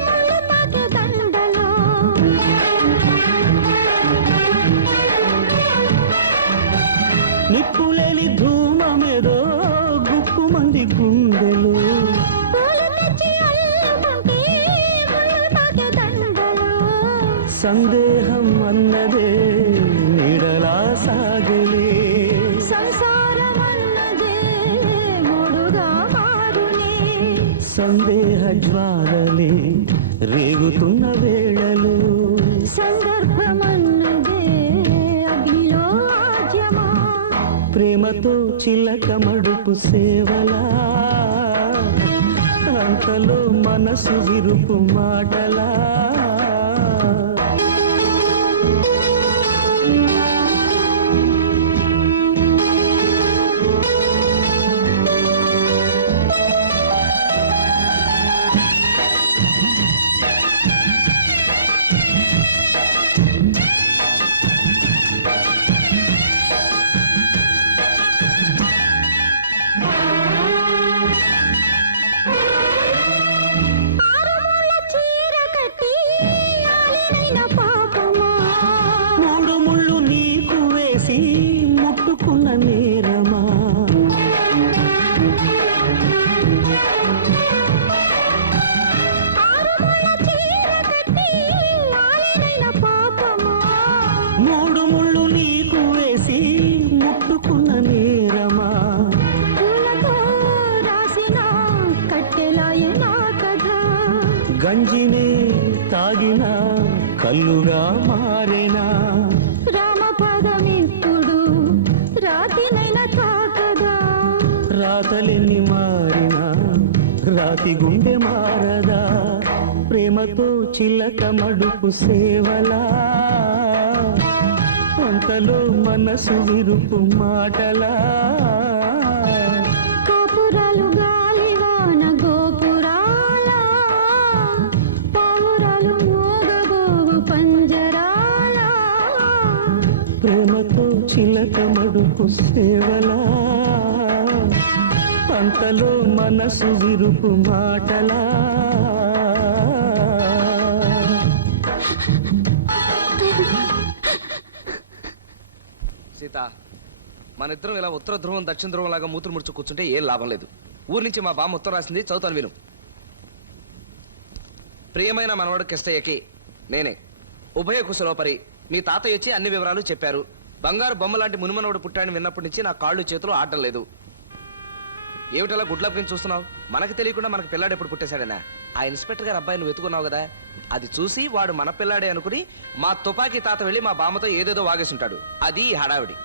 ముళ్ళు తాకే దండలో. నిప్పులేని ధూమమేదో గుప్పుమంది గుండెలు, పూలు తెచ్చి అల్లుకుంటే ముళ్ళు తాకే దండలో. సందేహం అన్నదే నీడలా సాగలే, సంసారం అన్నదే మూడుగా మారునే. సందేహ జ్వాలలే రేగుతున్న వేళలు, సందర్భమన్నదే అగ్నిలో ఆజ్యమా. ప్రేమతో చిలక మడుపు సేవలా, అంతలో మనసు విరుపు మాటలా. ఆరుమూల చీర కట్టి గంజినే తాగినా కల్లుగా మారేనా రామపదమిప్పుడు రాతినైనా తాకదా రాతలెన్ని మారినా రాతి గుండె మారదా ప్రేమతో చిల్లక మడుపు సేవలా అంతలో మనసు విరుపు మాటలా కాపురాలు గాలివాన గోపురాల పావురాలు మోగబోవు పంజరాల ప్రేమతో చిలక మడుపు సేవలా అంతలో మనసు విరుపు మాటలా సీత మన ఇద్దరం ఇలా ఉత్తర ధ్రువం దక్షిణ ధ్రువం లాగా మూతులు ముడుచు కూర్చుంటే ఏం లాభం లేదు. ఊరి నుంచి మా బామ్మ ఉత్తరం రాసింది, చదువుతాను విను. ప్రియమైన మనవడు కిష్టయ్యకి నేనే ఉభయ కుశలోపరి. మీ తాతయ్య వచ్చి అన్ని వివరాలు చెప్పారు. బంగారు బొమ్మ లాంటి మునిమనవడు పుట్టాడని విన్నప్పటి నుంచి నా కాళ్ళు చేతులు ఆడడం లేదు. ఏమిటలా గుడ్లప్పని చూస్తున్నావు? మనకు తెలియకుండా మనకు పిల్లాడు ఎప్పుడు పుట్టేశాడనా? ఆ ఇన్స్పెక్టర్ గారు అబ్బాయి నువ్వు వెతుకున్నావు కదా, అది చూసి వాడు మన పిల్లాడే అనుకుని మా తుపాకీ తాత వెళ్ళి మా బామ్మతో ఏదేదో వాగేసుంటాడు. అది ఈ హడావిడి.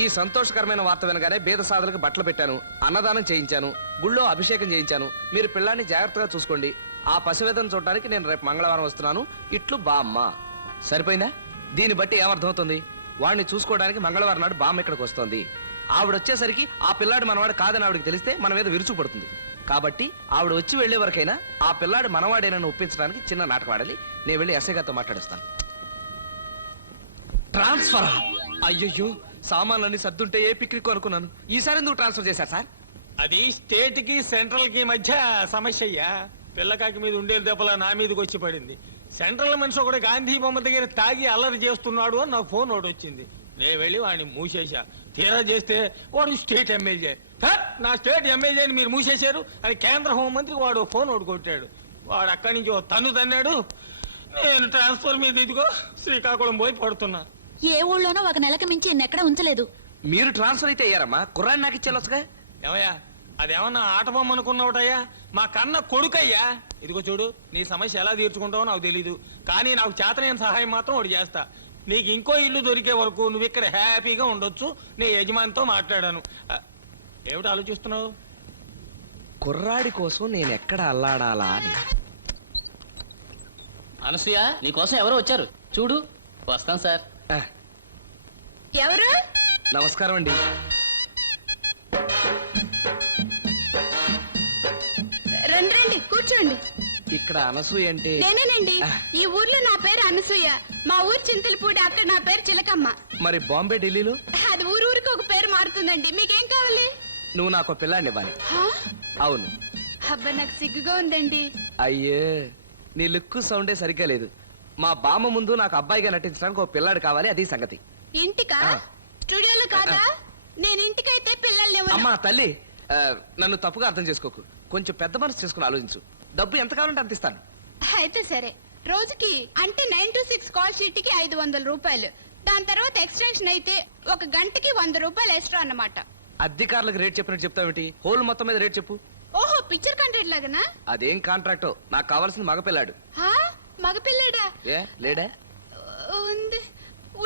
ఈ సంతోషకరమైన వార్త వినగానే బీద సాధులకు బట్టలు పెట్టాను, అన్నదానం చేయించాను, గుళ్ళో అభిషేకం చేయించాను. మీరు పిల్లాన్ని జాగ్రత్తగా చూసుకోండి. ఆ పసివేదన చూడడానికి నేను రేపు మంగళవారం వస్తున్నాను. ఇట్లు బామ్మ. సరిపోయిందా? దీన్ని బట్టి ఏమర్థమవుతుంది? వాడిని చూసుకోవడానికి మంగళవారం నాడు బామ్మ ఇక్కడికి వస్తోంది. ఆవిడ వచ్చేసరికి ఆ పిల్లాడు మనవాడు కాదని ఆవిడకి తెలిస్తే మన మీద విరుచు పడుతుంది. కాబట్టి ఆవిడ వచ్చి వెళ్లే వరకైనా ఆ పిల్లాడు మనవాడేనని ఒప్పించడానికి చిన్న నాటకం ఆడాలి. నేను వెళ్ళి ఎస్ఐ గారితో మాట్లాడుస్తాను. ట్రాన్స్ఫరా? అయ్యయ్యో, సామాన్లన్నీ సర్దుంటే ఏ పిక్నిక్ అనుకున్నాను. ఈసారి ఎందుకు ట్రాన్స్ఫర్ చేశారు సార్? అది స్టేట్ కి సెంట్రల్ కి మధ్య సమస్య అయ్యా. పిల్లకాకి మీద ఉండే దెబ్బల నా మీదకి వచ్చి పడింది. సెంట్రల్ మనిషి ఒకటి గాంధీ బొమ్మ దగ్గర తాగి అల్లరి చేస్తున్నాడు అని నాకు ఫోన్ ఒకటి వచ్చింది. నేను వెళ్ళి వాడిని మూసేశా. తీరా చేస్తే వాడు స్టేట్ ఎమ్మెల్యే. నా స్టేట్ ఎమ్మెల్యేని మీరు మూసేశారు అని కేంద్ర హోంమంత్రికి వాడు ఫోన్ ఒకటి కొట్టాడు. వాడు అక్కడి నుంచి తన్ను తన్నాడు. నేను ట్రాన్స్ఫర్ మీద ఇదిగో శ్రీకాకుళం పోయి పడుతున్నా. ఏ ఊళ్ళోనో ఒక నెలకి మించి ఎక్కడ ఉంచలేదు. మీరు ట్రాన్స్ఫర్ అయితే అయ్యారమ్మా, కుర్రాన్ని నాకు ఇచ్చేలొచ్చుగా. ఏమయ్యా, అదేమన్నా ఆట బొమ్మ అనుకున్నావుటయ్యా? మా కన్న కొడుకయ్యా. ఇదిగో చూడు, నీ సమస్య ఎలా తీర్చుకుంటావో నాకు తెలీదు, కానీ నాకు చేతనైన సహాయం మాత్రం ఒకటి చేస్తా. నీకు ఇంకో ఇల్లు దొరికే వరకు నువ్వు ఇక్కడ హ్యాపీగా ఉండొచ్చు. నీ యజమానితో మాట్లాడాను. ఏమిటి ఆలోచిస్తున్నావు? కుర్రాడి కోసం నేను ఎక్కడ అల్లాడాలా అని. అనసూయ, నీకోసం ఎవరో వచ్చారు చూడు. వస్తాం సార్. ఎవరు? నమస్కారం అండి. రండి రండి, కూర్చోండి. ఇక్కడ అనసూయ అంటే? నేనేనండి. ఈ ఊర్లో నా పేరు అనసూయ. మా ఊరు చింతలపూడి, అక్కడ నా పేరు చిలకమ్మ. మరి బాంబే, ఢిల్లీలో? అది ఊరికి ఒక పేరు మారుతుందండి. మీకేం కావాలి? నువ్వు నాకు పిల్లాన్ని ఇవ్వాలి. అవును. అబ్బా, నాకు సిగ్గుగా ఉందండి. అయ్యే, నీ లుక్ సౌండే సరిగ్గా లేదు. మా బామ్మ ముందు నాకు అబ్బాయిగా నటించడానికి ఒక పిల్లాడు కావాలి, అది సంగతి. ఇంటికా? స్టూడియోలో కాదా? నేను ఇంటికైతే పిల్లల్ని ఇవ్వను. అమ్మా తల్లి, నన్ను తప్పుగా అర్థం చేసుకోకు. కొంచెం పెద్ద మనసు చేసుకుని ఆలోచించు. డబ్బు ఎంత కావాలంటే అంత ఇస్తాను. అయితే సరే. రోజుకి అంటే 9 to 6 కాల్ షీట్ కి 500 రూపాయలు. దాని తర్వాత ఎక్స్టెన్షన్ అయితే ఒక గంటకి 100 రూపాయలు ఎక్స్ట్రా అన్నమాట. అధికారులకు రేట్ చెప్పినట్టు చెప్తావేంటి? హోల్ మొత్తం మీద రేట్ చెప్పు. ఓహో, పిక్చర్ కాంట్రాక్ట్ లాగానా? అదేం కాంట్రాక్టో, నాకు కావాల్సింది మగపిల్లాడు. మగపిల్లడా? ఏ లేడా? ఉంది,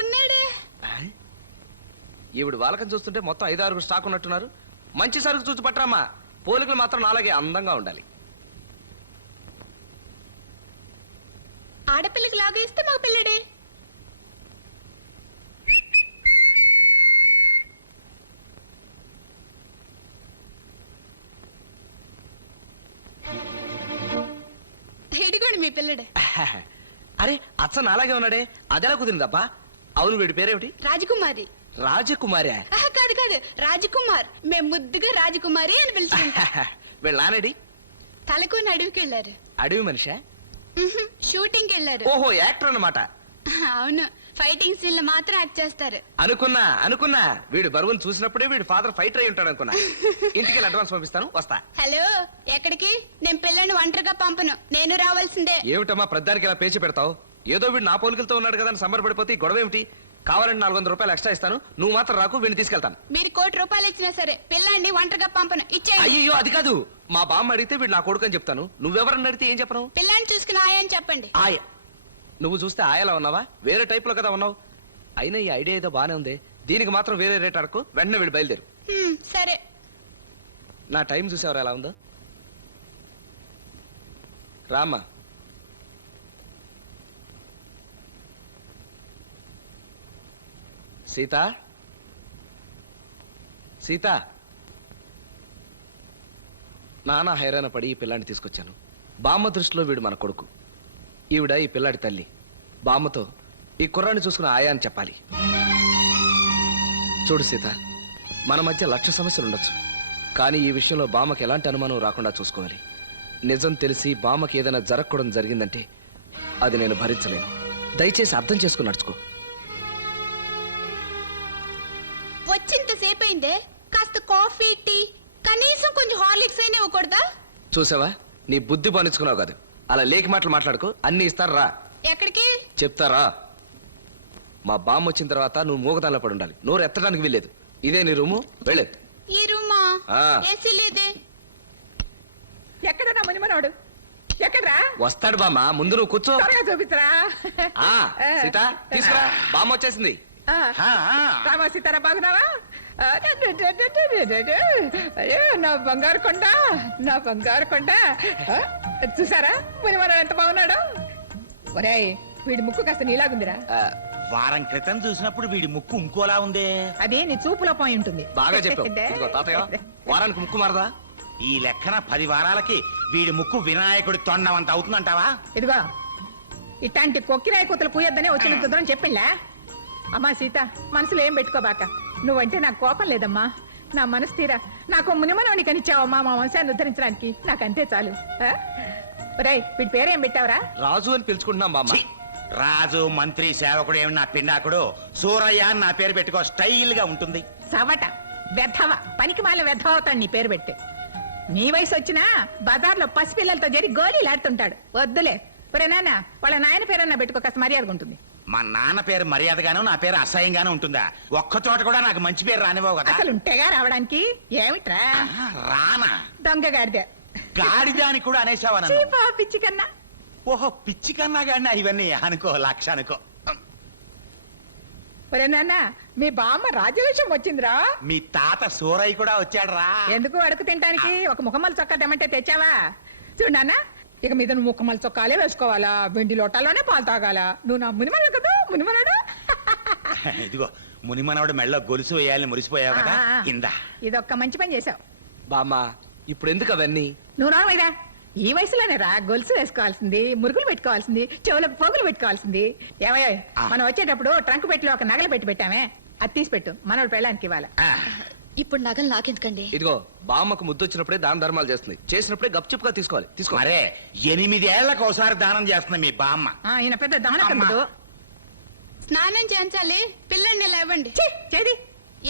ఉన్నాడే. ఈవిడ వాళ్ళకం చూస్తుంటే మొత్తం 5-6 స్టాక్ ఉన్నట్టున్నారు. మంచి సరుకు చూసి పట్టరామ్మా. పోలికలు మాత్రం నాలాగే అందంగా ఉండాలి. ఆడపిల్లకి లాగా ఇస్తే మగపిల్లడే. ఇదిగోండి మీ పిల్లడే. అరే, అచ్చ నాలాగే ఉన్నాడే, అదెలా కుదిరిందబ్బా? అవును, వీడి పేరేమిటి? రాజకుమారి. రాజకుమారి? కాదు కాదు, రాజకుమార్. మేము ముద్దుగా రాజకుమారి అని పిలుచుకుంటాం. వీళ్ళ నానేడి? తలకొని అడవికి వెళ్ళారు. అడవి మనిషా? షూటింగ్ వెళ్ళారు. ఓహో, యాక్టర్ అన్నమాట. అవును, ఫైటింగ్ సీన్ లో మాత్రం యాక్ట్ చేస్తారు. అనుకున్నా వీడు బరువును చూసినప్పుడే వీడు ఫాదర్ ఫైటర్ అయి ఉంటాడు అనుకున్నా. ఇంటికి అడ్వాన్స్ పంపిస్తాను, వస్తా. హలో, ఎక్కడికి? నేను పిల్లని ఒంటరిగా పంపను, నేను రావాల్సిందే. ఏమిటమ్మా ప్రద్దానికి ఇలా పేచి పెడతావు? ఏదో వీడు నా పోలికలతో ఉన్నాడు కదా అని సంబరపడిపోతే గొడవ ఏమిటి? కావాలంటే 400 రూపాయలు ఎక్స్ట్రా ఇస్తాను, నువ్వు మాత్రం రాకు, వీడిని తీసుకెళ్తాను. మీరు 1 కోటి రూపాయలు ఇచ్చినా సరే పిల్లాన్ని ఒంటరిగా పంపను. ఇచ్చేయండి. అయ్యో అది కాదు, మా బామ్మ అడిగితే వీడు నా కొడుకు అని చెప్తాను, నువ్వెవరని అడిగితే ఏం చెప్పను? పిల్లాన్ని చూసుకుని ఆయని చెప్పండి. ఆయ నువ్వు చూస్తే ఆయలా ఉన్నావా? వేరే టైప్ లో కదా ఉన్నావు. అయినా ఈ ఐడియా ఏదో బానే ఉంది, దీనికి మాత్రం వేరే రేట్ అడకు, వెంటనే వీడు బయలుదేరు. సరే. నా టైం చూసేవారు ఎలా ఉందో. రామ్మా. సీత, సీత. నానా హైరాణ పడి ఈ పిల్లాన్ని తీసుకొచ్చాను. బామ్మ దృష్టిలో వీడు మన కొడుకు, ఈవిడ ఈ పిల్లాడి తల్లి. బామ్మతో ఈ కుర్రాన్ని చూసుకుని ఆయా అని చెప్పాలి. చూడు సీత, మన మధ్య 1,00,000 సమస్యలు ఉండొచ్చు, కానీ ఈ విషయంలో బామ్మకి ఎలాంటి అనుమానం రాకుండా చూసుకోవాలి. నిజం తెలిసి బామ్మకి ఏదైనా జరగకూడదు జరిగిందంటే అది నేను భరించలేను. దయచేసి అర్థం చేసుకుని నడుచుకో. వచ్చింతసేపు అయిందే, కాస్త కాఫీ టీ కనీసం కొంచెం హార్లిక్స్ అయినా ఇవ్వకూడదా? చూసావా, నీ బుద్ధి పనిచుకున్నావు కాదు. అలా లేకి మాటలు మాట్లాడుకో, అన్ని ఇస్తారు రా. ఎక్కడికి? చెప్తారా. మా బామ్మ వచ్చిన తర్వాత నువ్వు మూగదానిలో పడి ఉండాలి, నోరు ఎత్తడానికి వీల్లేదు. ఇదే నీ రూము, వెళ్ళేది. ఈ రూమా? ఆ. ఏసీ లేదే. ఎక్కడన్నా మునిమనోడు? ఎక్కడ్రా? వస్తాడు బామ్మ, ముందు నువ్వు కూర్చో. త్వరగా చూపించరా. ఆ, సీత తీసుకురా, బామ్మ వచ్చేసింది. రామా సీతారా, బాగున్నావా? అయ్యో నా బంగారు కొండ, నా బంగారు కొండ. చూసారా మునిమనోడు ఎంత బాగున్నాడు? ఒరేయ్, వీడి ముక్కు కాస్త నీలాగుందిరా. వారం క్రితం చూసినప్పుడు వీడి ముక్కు ఇంకోలా ఉందే. అది నీ చూపులో పోయి ఉంటుంది. బాగా చెప్పావు. ఇదిగో తాతయ్య, వారానికి ముక్కు మారదా? ఈ లెక్కన 10 వారాలకి వీడి ముక్కు వినాయకుడి తొండమంత అవుతుందంటావా? ఇదిగో ఇట్లాంటి కొక్కిరాయి కూతులు పూయొద్దనే వచ్చిన కుదరని చెప్పిండ్లా. అమ్మా సీత, మనసులో ఏం పెట్టుకోబాక. నువ్వంటే నాకు కోపం లేదమ్మా, నా మనసు తీరా. నాకు మునిమనవని కనిచ్చావమ్మా మా వంశాన్ని ఉద్ధరించడానికి, నాకు అంతే చాలు. రేయ్, వీడి పేరేం పెట్టావురా? రాజు అని పిలుచుకుంటున్నాం బామ్మ. ఛీ! రాజు, మంత్రి, సేవకుడు ఏమి నా పిండాకుడు. సూరయ్య అని నా పేరు పెట్టుకో, స్టైల్ గా ఉంటుంది. సవట వెధవ, పనికి మాల వెధవ అవుతాడు నీ పేరు పెడితే. నీ వయసు వచ్చినా బజార్లో పసిపిల్లలతో చేరి గోళీలాడుతుంటాడు. వద్దులే. ఒరే నాన్న, వాళ్ళ నాయన పేరన్నా పెట్టుకో, కాస్త మర్యాదగా ఉంటుంది. మా నాన్న పేరు మర్యాదగాను, నా పేరు అసహ్యంగాను ఉంటుందా? ఒక్క చోట కూడా నాకు మంచి పేరు రానివ్వవు కదా. అసలు ఉంటేగా రావడానికి. ఏమిట్రా రానా? దొంగ గాడిదే. గాడిదాని కూడా అనేసావా నన్ను? చీపా పిచ్చి కన్నా. ఓహో, పిచ్చి కన్నా గాడినా ఇవన్నీ అనుకో, 1,00,000 అనుకో. ఒరే నాన్న, మీ బామ్మ రాజ్యలక్ష్యం వచ్చిందిరా. మీ తాత సూరయ్య కూడా వచ్చాడు రా. ఎందుకు అడుగు తినడానికి? ఒక ముఖమల్ చొక్కా తెమ్మంటే తెచ్చావా? చూడు నాన్న, ఇక మీద నువ్వు ముఖమల్ చొక్కాలే వేసుకోవాలా, వెండి లోటాల్లోనే పాలు తాగాల. నువ్వు నా మునిమన కదా, మునిమనాడు. ఇదిగో మునిమనవుడు మెళ్ళ గొలుసు వేయాలని మురిసిపోయావు కదా, ఇందా. ఇదొక్క మంచి పని చేసావు బామ్మ. ఇప్పుడు ఎందుకు అవన్నీ? నువ్వు నామైదా ఈ వయసులోనే రా గొలుసు వేసుకోవాల్సింది, మురుగులు పెట్టుకోవాల్సింది, చెవులకు పోగులు పెట్టుకోవాల్సింది. ఏమయ్యో, మనం వచ్చేటప్పుడు ట్రంక్ పెట్టిలో ఒక నగలు పెట్టామే, అది తీసి పెట్టు, మనోడు పెళ్ళానికి ఇవ్వాలి. ఇప్పుడు నగలు నాకెందుకండి? ఇదిగో బామ్మకు ముద్దు వచ్చినప్పుడే దాన ధర్మాలు చేస్తుంది, చేసినప్పుడే గప్చుప్గా తీసుకోవాలి. తీసుకో. మరే 8 ఏళ్లకు ఒకసారి దానం చేస్తుంది మీ బామ్మ. ఈయన పెద్ద దానకందుడు. స్నానం చేయించాలి, పిల్లని లేవండి. చేది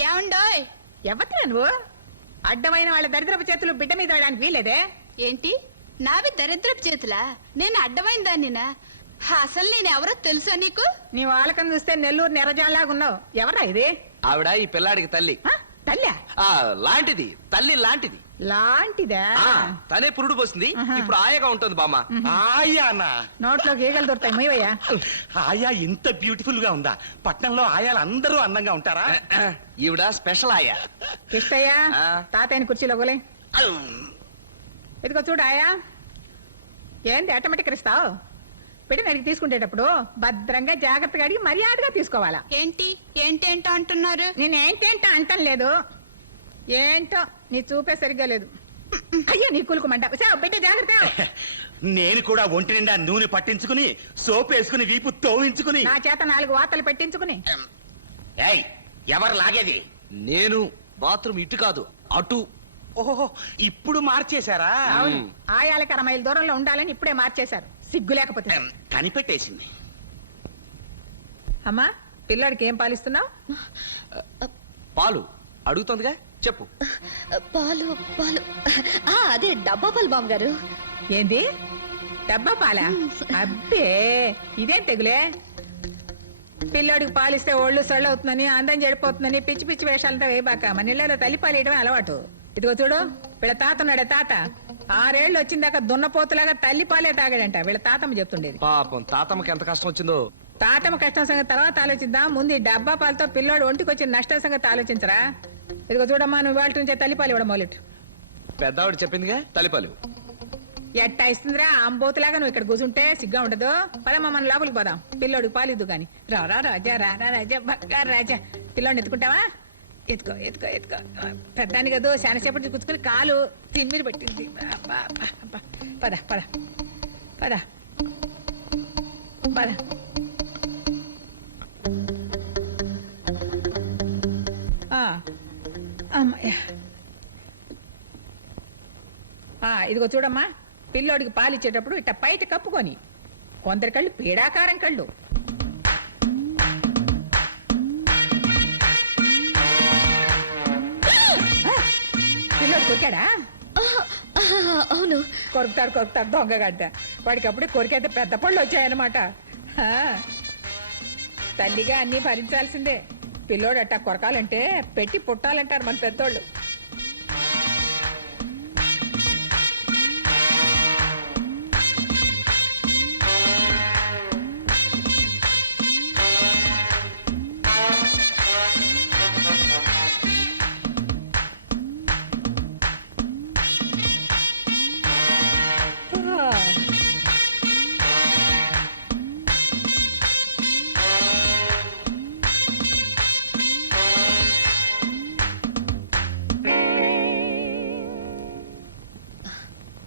ఏమండోయ్? ఎవరిరా నువ్వు? అడ్డమైన వాళ్ళ దరిద్రపు చేతులు బిడ్డ మీద వేయడానికి వీలేదే. ఏంటి, నావి దరిద్రపు చేతులా? నేను అడ్డమైన దాన్నినా? అసలు నేను ఎవరో తెలుసా నీకు? నీ వాళ్ళకం చూస్తే నెల్లూరు నెరజాలాగా ఉన్నావు. ఎవరా ఇది? ఆవిడ ఈ పిల్లాడికి తల్లి. తల్లి లాంటిది, తల్లి లాంటిది. లాంటిదా? తనే పురుడు పోసింది, ఇప్పుడు ఆయాగా ఉంటుంది బామ్మ. ఆయానా? నోట్లో గీగలు దొరుకుతాయి, మొయ్యా. ఆయా ఇంత బ్యూటిఫుల్ గా ఉందా? పట్నంలో ఆయాలు అందరూ అందంగా ఉంటారా? ఈవిడ స్పెషల్ ఆయా. కిష్టయ్యా, తాతయ్యని కుర్చీలో గోలే. ఇదిగో చూడు ఆయా, ఏంది ఆటోమేటిక్ ఇస్తావు? పెట్టి నడికి తీసుకునేటప్పుడు భద్రంగా జాగ్రత్తగా అడిగి మర్యాదగా తీసుకోవాలా. ఏంటి ఏంటేంటో అంటున్నారు? నేను ఏంటేంటో అంటం లేదు, ఏంటో నీ చూపే సరిగ్గా లేదు. అయ్యో నీ కులుకుమంట. బిడ్డ జాగ్రత్త. నేను కూడా ఒంటి నిండా నూనె పట్టించుకుని, సోప్ వేసుకుని, వీపు తోవించుకుని, నా చేత 4 వార్తలు పెట్టించుకుని. ఏయ్, ఎవరు లాగేది? నేను. బాత్రూమ్ ఇటు కాదు, అటు. ఓహో, ఇప్పుడు మార్చేశారా? అవును, ఆయాలకి 6 మైళ్ళ దూరంలో ఉండాలని ఇప్పుడే మార్చేశారు, సిగ్గు లేకపోతే. కనిపెట్టేసింది. అమ్మా, పిల్లాడికి ఏం పాలిస్తున్నావు? పాలు అడుగుతుందిగా, చెప్పు. పాలు పాలు అదే డబ్బా పాలు బామ్మగారు. ఏంది, డబ్బా పాలా? అబ్బే, ఇదేం తెగులే. పిల్లోడికి పాలిస్తే ఒళ్ళు సొళ్ళు అవుతుందని అందం చెడిపోతుందని పిచ్చి పిచ్చి వేషాలంతా వేయబాక మన ఇళ్ళలో తల్లి పాలు వేయడమే అలవాటు. ఇదిగో చూడు, వీళ్ళ తాత ఉన్నాడే తాత 6 ఏళ్ళు వచ్చిందాక దున్నపోతులాగా తల్లి పాలే తాగాడంట. వీళ్ళ తాతమ్మ చెప్తుండేది. పాపం తాతమ్మకి ఎంత కష్టం వచ్చిందో. తాతమ్మ కష్టం సంగతి తర్వాత ఆలోచిద్దాం, ముందు ఈ డబ్బా పాలతో పిల్లోడు ఒంటికి వచ్చిన నష్టం సంగతి ఆలోచించరా. ఇదిగో చూడమ్మా, నువ్వు వాళ్ళ నుంచే తల్లిపాలు ఇవ్వడం మొదలెట్టు. పెద్దవాడు చెప్పిందిగా తలిపాలు. ఎట్టా ఇస్తుందిరా అంబోతులాగా నువ్వు ఇక్కడ కూర్చుంటే సిగ్గా ఉండదు. పదమ్మా మన లోపలికి పోదాం, పిల్లోడికి పాలు ఇద్దు గాని. రారా రాజా, రారా రాజా, బక్కారు రాజా. పిల్లోడిని ఎత్తుకుంటావా? ఎత్తుకో ఎత్తుకో ఎత్తుకో. పెద్దాన్ని కదా శానసేపటి కూర్చుకుని కాలు తిమ్మిరి పట్టింది. అబ్బా, అబ్బా, అబ్బా. పద పద పద పద. అమ్మయ్యా. ఇదిగో చూడమ్మా, పిల్లోడికి పాలు ఇచ్చేటప్పుడు ఇట్ట పైట కప్పుకొని. కొందరి కళ్ళు పీడాకారం కళ్ళు. పిల్లోడు కొరికాడా? అవును. కొరుకుతాడు దొంగగడ్డ. వాడికి అప్పుడే కొరికైతే పెద్ద పళ్ళు వచ్చాయన్నమాట. తల్లిగా అన్ని భరించాల్సిందే. పిల్లోడు అట్టా కొరకాలంటే పెట్టి పుట్టాలంటారు మన పెద్దోళ్ళు.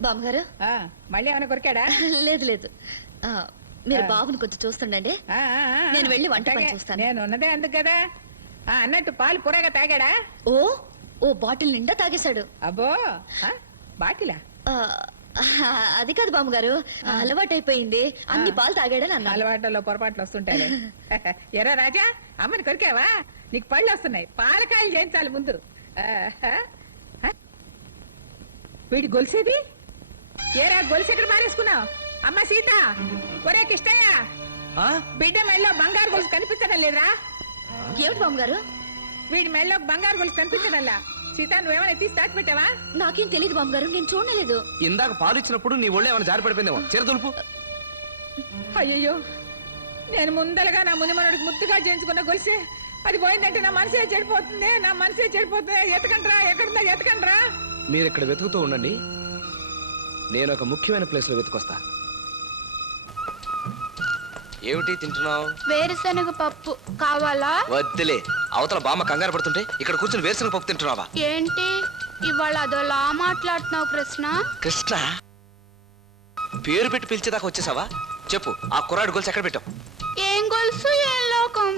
బామ్మగారు, మళ్ళీ ఏమైనా కొరికాడా? లేదు లేదు. మీరు బాబుని కొంచెం చూస్తుండండి, నేను వెళ్ళి వంట పని చూస్తాను. నేను ఉన్నదే అందుకు కదా. అన్నట్టు పాలు పురాగా తాగాడా? ఓ బాటిల్ నిండా తాగేశాడు. అబ్బో, బాటిలా? అది కాదు బామ్మగారు, అలవాటైపోయింది. అన్ని పాలు తాగాడని అన్న. అలవాట్లలో పొరపాట్లు వస్తుంటాయి. ఎరా రాజా, అమ్మని కొరికావా? నీకు పళ్ళు వస్తున్నాయి, పాలకాయలు చేయించాలి ముందు. వీడి గొలుసేది? ఏరా గొలుసు ఎక్కడ మారేసుకున్నావు? అమ్మ సీత, ఒరే కిష్టయ్య, బిడ్డ మెళ్ళలో బంగారు గొలుసు కనిపించడం లేదురా? ఏమిటి బామ్మగారు? వీడి మెళ్ళలో బంగారు గొలుసు కనిపించడంలా. సీత, నువ్వేమైనా తీసి దాచి పెట్టావా? నాకేం తెలియదు బామ్మగారు, నేను చూడలేదు. ఇందాక పాలు ఇచ్చినప్పుడు నీ ఒళ్ళు ఏమైనా జారి పడిపోయిందేమో. చీర దులుపు. అయ్యయ్యో, నేను ముందలగా నా మునిమనుడికి ముద్దుగా చేయించుకున్న గొలుసే అది పోయిందంటే నా మనసే చెడిపోతుంది. నా మనసే చెడిపోతుంది. ఎతకండ్రా, ఎక్కడుందా ఎతకండ్రా. మీరు ఇక్కడ వెతుకుతూ ఉండండి, నేను ఒక ముఖ్యమైన ప్లేస్ లో వెతుకొస్తా. ఏమిటి తింటున్నావు? వేరుశనగ పప్పు కావాలా? వద్దులే, అవతల బామ్మ కంగారు పడుతుంటే ఇక్కడ కూర్చుని వేరుశనగ పప్పు తింటున్నావా? ఏంటి ఇవాళ అదోలా మాట్లాడుతున్నావు కృష్ణ? కృష్ణ పేరు పెట్టి పిలిచేదాకా వచ్చేసావా? చెప్పు, ఆ కుర్రాడు గొలుసు ఎక్కడ పెట్టావు? ఏం గొలుసు, ఏం లోకం?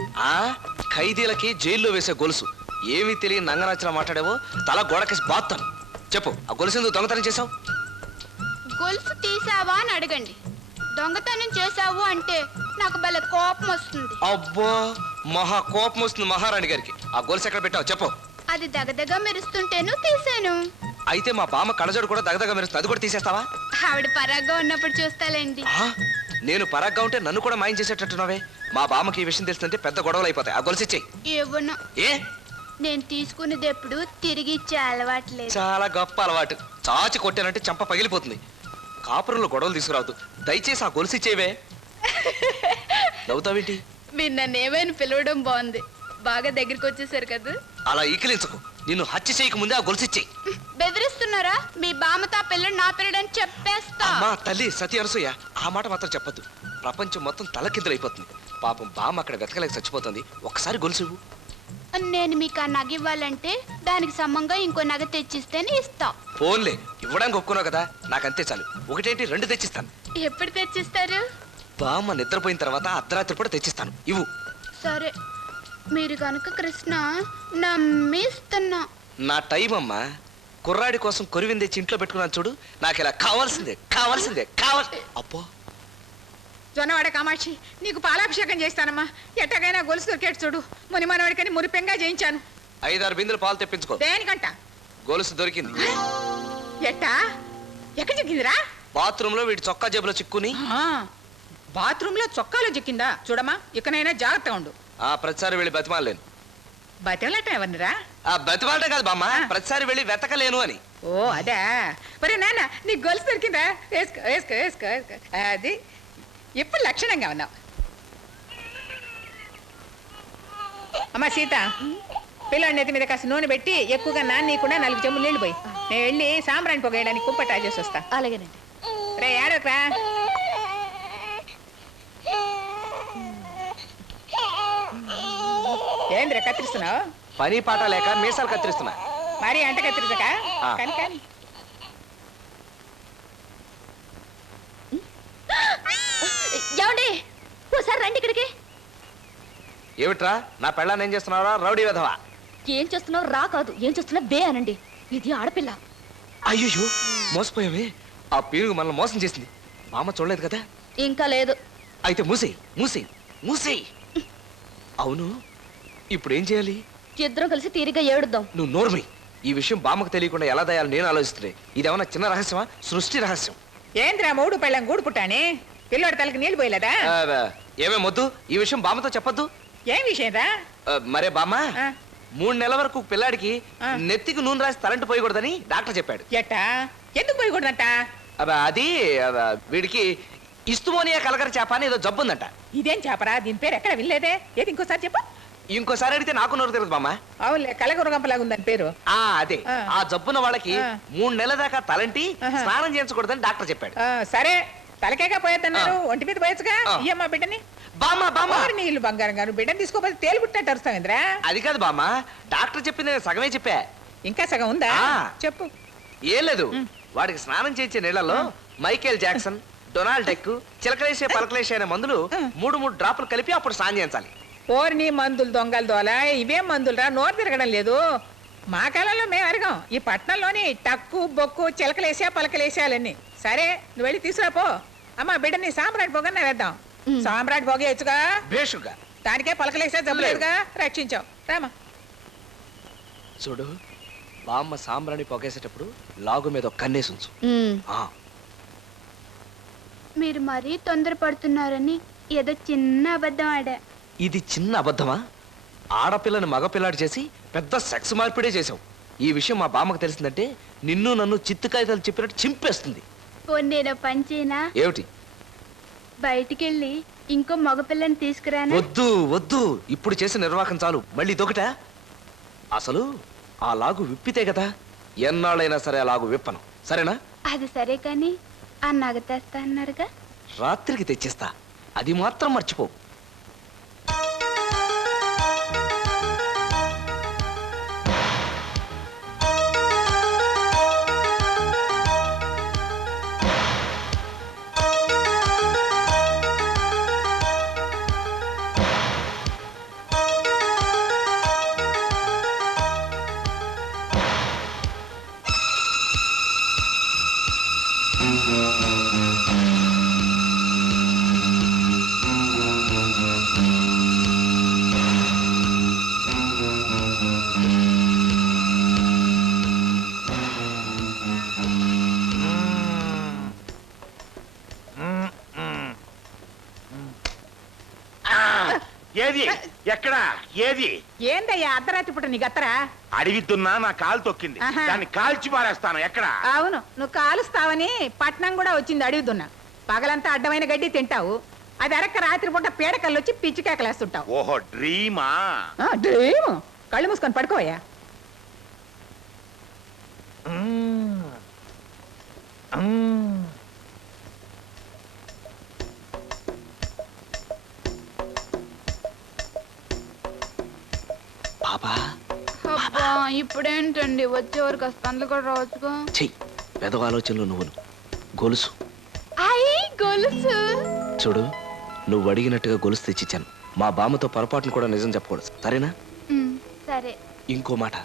ఖైదీలకి జైల్లో వేసే గొలుసు. ఏమీ తెలియని నంగనాచిన మాట్లాడావో తల గోడకేసి బాత్తాను. చెప్పు, ఆ గొలుసు ఎందుకు దొంగతనం చేసావు? గొలుసు తీసావా అని అడగండి. దొంగతనం చేసావు అంటే నాకు భలే కోపం వస్తుంది. అబ్బో, మహా కోపం వస్తుంది మహారాణి గారికి. ఆ గొలుసు ఎక్కడ పెట్టావు చెప్పు. అది దగదగ మెరుస్తుంటేను తీసాను. అయితే మా బామ్మ కళ్ళజోడు కూడా దగదగ మెరుస్తుంది, అది కూడా తీసేస్తావా? ఆవిడ పరాగ్గా ఉన్నప్పుడు చూస్తాలేండి. నేను పరాగ్గా ఉంటే నన్ను కూడా మాయం చేసేటట్టున్నావే. మా బామ్మకి ఈ విషయం తెలిసిందంటే పెద్ద గొడవలు అయిపోతాయి. ఆ గొలుసు ఇచ్చేయి. ఏవన్నా, ఏ నేను తీసుకునేది ఎప్పుడు తిరిగి ఇచ్చే అలవాట్లేదు. చాలా గొప్ప అలవాటు. చాచి కొట్టానంటే చంప పగిలిపోతుంది. కాపురంలో గొడవలు తీసుకురావద్దు. దయచేసి ఆ గొలుసు ఇచ్చేవే. నవ్వుతావేంటి? మీరు నన్ను ఏమైనా పిలవడం బాగుంది. బాగా దగ్గరికి వచ్చేసారు కదా. అలా ఈకిలించకు. నిన్ను హత్య చేయక ముందే ఆ గొలుసు ఇచ్చేయి. బెదిరిస్తున్నారా? మీ బామ్మతో పిల్లడు నా పిల్లడని చెప్పేస్తా. అమ్మా తల్లి సతీ అనసూయ, ఆ మాట మాత్రం చెప్పొద్దు. ప్రపంచం మొత్తం తలకిందులైపోతుంది. పాపం బామ్మ అక్కడ వెతకలేక చచ్చిపోతుంది. ఒక్కసారి గొలుసు ఇవ్వు. నేను మీకు ఆ నగ ఇవ్వాలంటే దానికి సమంగా ఇంకో నగ తెచ్చిస్తేనే ఇస్తా. ఫోన్లే, ఇవ్వడానికి ఒప్పుకున్నావు కదా, నాకంతే చాలు. ఒకటేంటి 2 తెచ్చిస్తాను. ఎప్పుడు తెచ్చిస్తారు? బామ్మ నిద్రపోయిన తర్వాత అర్ధరాత్రి పూట తెచ్చిస్తాను. ఇవ్వు. సరే, మీరు కనుక కృష్ణ నమ్మిస్తున్నా. నా టైం అమ్మా. కుర్రాడి కోసం కొరివింది తెచ్చి ఇంట్లో పెట్టుకున్నాను చూడు. నాకు ఇలా కావాల్సిందే కావాల్సిందే కావాలి. అబ్బో, జొన్నవాడ కామాక్షి, నీకు పాలాభిషేకం చేస్తానమ్మా. ఎట్టగైనా గొలుసు దొరికేట్టు చూడు. ముని మనవాడికని మురిపెంగా చేయించాను. 5-6 బిందెలు పాలు తెప్పించుకో. దేనికంట? గొలుసు దొరికింది. ఎట్టా? ఎక్కడ చిక్కిందిరా? బాత్రూమ్ లో వీడి చొక్కా జేబులో చిక్కుని. బాత్రూమ్ లో చొక్కాలో చిక్కిందా చూడమ్మా ఇకనైనా జాగ్రత్తగా ఉండు. ప్రతిసారి వెళ్ళి బతిమాలేను. బతిమలట ఎవరినిరా? బతిమాలటే కాదు బామ్మ, ప్రతిసారి వెళ్ళి వెతకలేను అని. ఓ అదా. మరి నాన్న నీ గొలుసు దొరికిందా? వేసుకో వేసుకో వేసుకో వేసుకో. అది ఎప్పుడు లక్షణంగా ఉన్నావు. అమ్మా సీత, పిల్లాడి నెత్తి మీద కాస్త నూనె పెట్టి ఎక్కువగా నాన్నీకుండా 4 చెంబులు నీళ్ళు పోయి. నేను వెళ్ళి సాంబ్రాణి పొగేయడానికి కుప్ప చేసి వస్తా. అలాగేనండి. రే ఏడోకరా. ఏంద్రా కత్తిరిస్తున్నావు? పని పాట లేక మీసాలు కత్తిరిస్తున్నా. మరి అంట కత్తిరించక కానీ కానీ. ఏమండి ఓసారి రండి ఇక్కడికి. ఏమిట్రా నా పెళ్ళాన్ని ఏం చేస్తున్నారా రౌడీ విధవా? ఏం చేస్తున్నావు రా కాదు, ఏం చేస్తున్నా బే అనండి. ఇది ఆడపిల్ల. అయ్యో మోసపోయావే. ఆ పీరుగు మనల్ని మోసం చేసింది. మామ చూడలేదు కదా? ఇంకా లేదు. అయితే మూసేయి మూసేయి మూసేయి. అవును ఇప్పుడు ఏం చేయాలి? ఇద్దరం కలిసి తీరిగా ఏడుద్దాం. నువ్వు నోర్మి. ఈ విషయం బామ్మకు తెలియకుండా ఎలా దయాలి నేను ఆలోచిస్తున్నాయి. ఇదేమన్నా చిన్న రహస్యమా? సృష్టి రహస్యం. ఏంద్రా మూడు పెళ్ళం గూడు పుట్టాని పిల్లోడి తలకి నీళ్ళు పోయలేదా? ఏమే మొద్దు, ఈ విషయం బామ్మతో చెప్పొద్దు. ఏం విషయం రా? మరే బామ్మ, ఆ. 3 నెలల వరకు పిల్లాడికి నెత్తికి నూనె రాసి తలంటు పోయకూడదని డాక్టర్ చెప్పాడు. ఎట్టా? ఎందుకు పోయకూడదంట? అది వీడికి ఇస్తుమోనియా కలగర చేప అని ఏదో జబ్బు ఉందంట. ఇదేం చేపరా? దీని పేరు ఎక్కడ వినలేదే. ఏది ఇంకోసారి చెప్పు. ఇంకోసారి అడిగితే నాకు నోరు తిరగదు బామ్మ. అవునులే కలగురగంపలాగా ఉందని పేరు. అదే ఆ. ఆ జబ్బున్న వాళ్ళకి 3 నెలల దాకా తలంటి ఆహా. స్నానం చేయించకూడదని డాక్టర్ చెప్పాడు. సరే తలకేగా పోయేద్దన్నారు, ఒంటి మీద పోయొచ్చుగా. ఆ. ఇయ్యమ్మా బిడ్డని. బామ్మ బామ్మ నీళ్ళు బంగారం గారు బిడ్డని తీసుకోపోతే తేలు పుట్టినట్టు అరుస్తావేంద్రా? అది కాదు బామ్మ, డాక్టర్ చెప్పింది నేను సగమే చెప్పా. ఇంకా సగం ఉందా? ఆ. చెప్పు. ఏం లేదు, వాడికి స్నానం చేయించే నీళ్లలో మైకేల్ జాక్సన్, డొనాల్డ్ డెక్, చిలకలేసే పలకలేసే అనే మందులు 3 డ్రాపులు కలిపి అప్పుడు స్నానం చేయించాలి. ఓర్ని మందులు దొంగలు దోల ఇవేం మందులురా? నోరు తిరగడం లేదు. మా కాలంలో మేము అరగం. ఈ పట్నంలోని టక్కు బొక్కు చిలకలేసా పలకలేసాలన్నీ. సరే నువ్వు వెళ్ళి తీసుకురాపో. అమ్మా బిడ్డని సాంబ్రాట్ పొగన్నా వేద్దాం. సాంబ్రాట్ పొగేయచ్చుగా. భేషుగా దానికే పలకలేసా జబ్బులేదుగా. రక్షించావు రామా. చూడు, బామ్మ సాంబ్రాణి పొగేసేటప్పుడు లాగు మీద ఒక కన్నేసి ఉంచు. మీరు మరీ తొందరపడుతున్నారని ఏదో చిన్న అబద్ధం ఆడా. ఇది చిన్న అబద్ధమా? ఆడపిల్లని మగపిల్లాడు చేసి పెద్ద సెక్స్ మార్పిడే చేసావు. ఈ విషయం మా బామ్మకు తెలిసిందంటే నిన్ను నన్ను చిత్తుకాయతలు చెప్పినట్టు చింపేస్తుంది. నేను పంచేనా? ఏమిటి? బయటికెళ్ళి ఇంకో మగపిల్లని తీసుకురానా? వద్దు వద్దు, ఇప్పుడు చేసిన నిర్వాహకం చాలు. మళ్ళీ దొకట. అసలు ఆ లాగు విప్పితే కదా. ఎన్నాళ్ళైనా సరే ఆ లాగు విప్పను. సరేనా? అది సరే కానీ ఆ నగ తెస్తా అన్నారుగా. రాత్రికి తెచ్చిస్తా, అది మాత్రం మర్చిపో. ఏది ఎక్కడ ఏది? ఏందయ్యా అర్ధరాత్రి పుట్ట నీ గత్తరా? అడిగి దున్నా నా కాలు తొక్కింది. ఆహా. దాన్ని కాల్చి పారేస్తాను. ఎక్కడ? అవును నువ్వు కాలుస్తావని పట్నం కూడా వచ్చింది అడుగుతున్నా. పగలంతా అడ్డమైన గడ్డి తింటావు, అది అరక్క రాత్రి పూట పీడకల్లు వచ్చి పిచ్చి కేకలేస్తుంటావు. ఓహో డ్రీమా? డ్రీమ్. కళ్ళు మూసుకొని పడుకోవయ్యా. బాబా ఇప్పుడేంటండి వచ్చేవరకు అస్తందులు కూడా రావచ్చుగా. చెయ్యి పెదవ ఆలోచనలు నువ్వును. గొలుసు గొలుసు చూడు, నువ్వు అడిగినట్టుగా గొలుసు తెచ్చిచ్చాను. మా బామ్మతో పొరపాటును కూడా నిజం చెప్పకూడదు. సరేనా? సరే. ఇంకో మాట,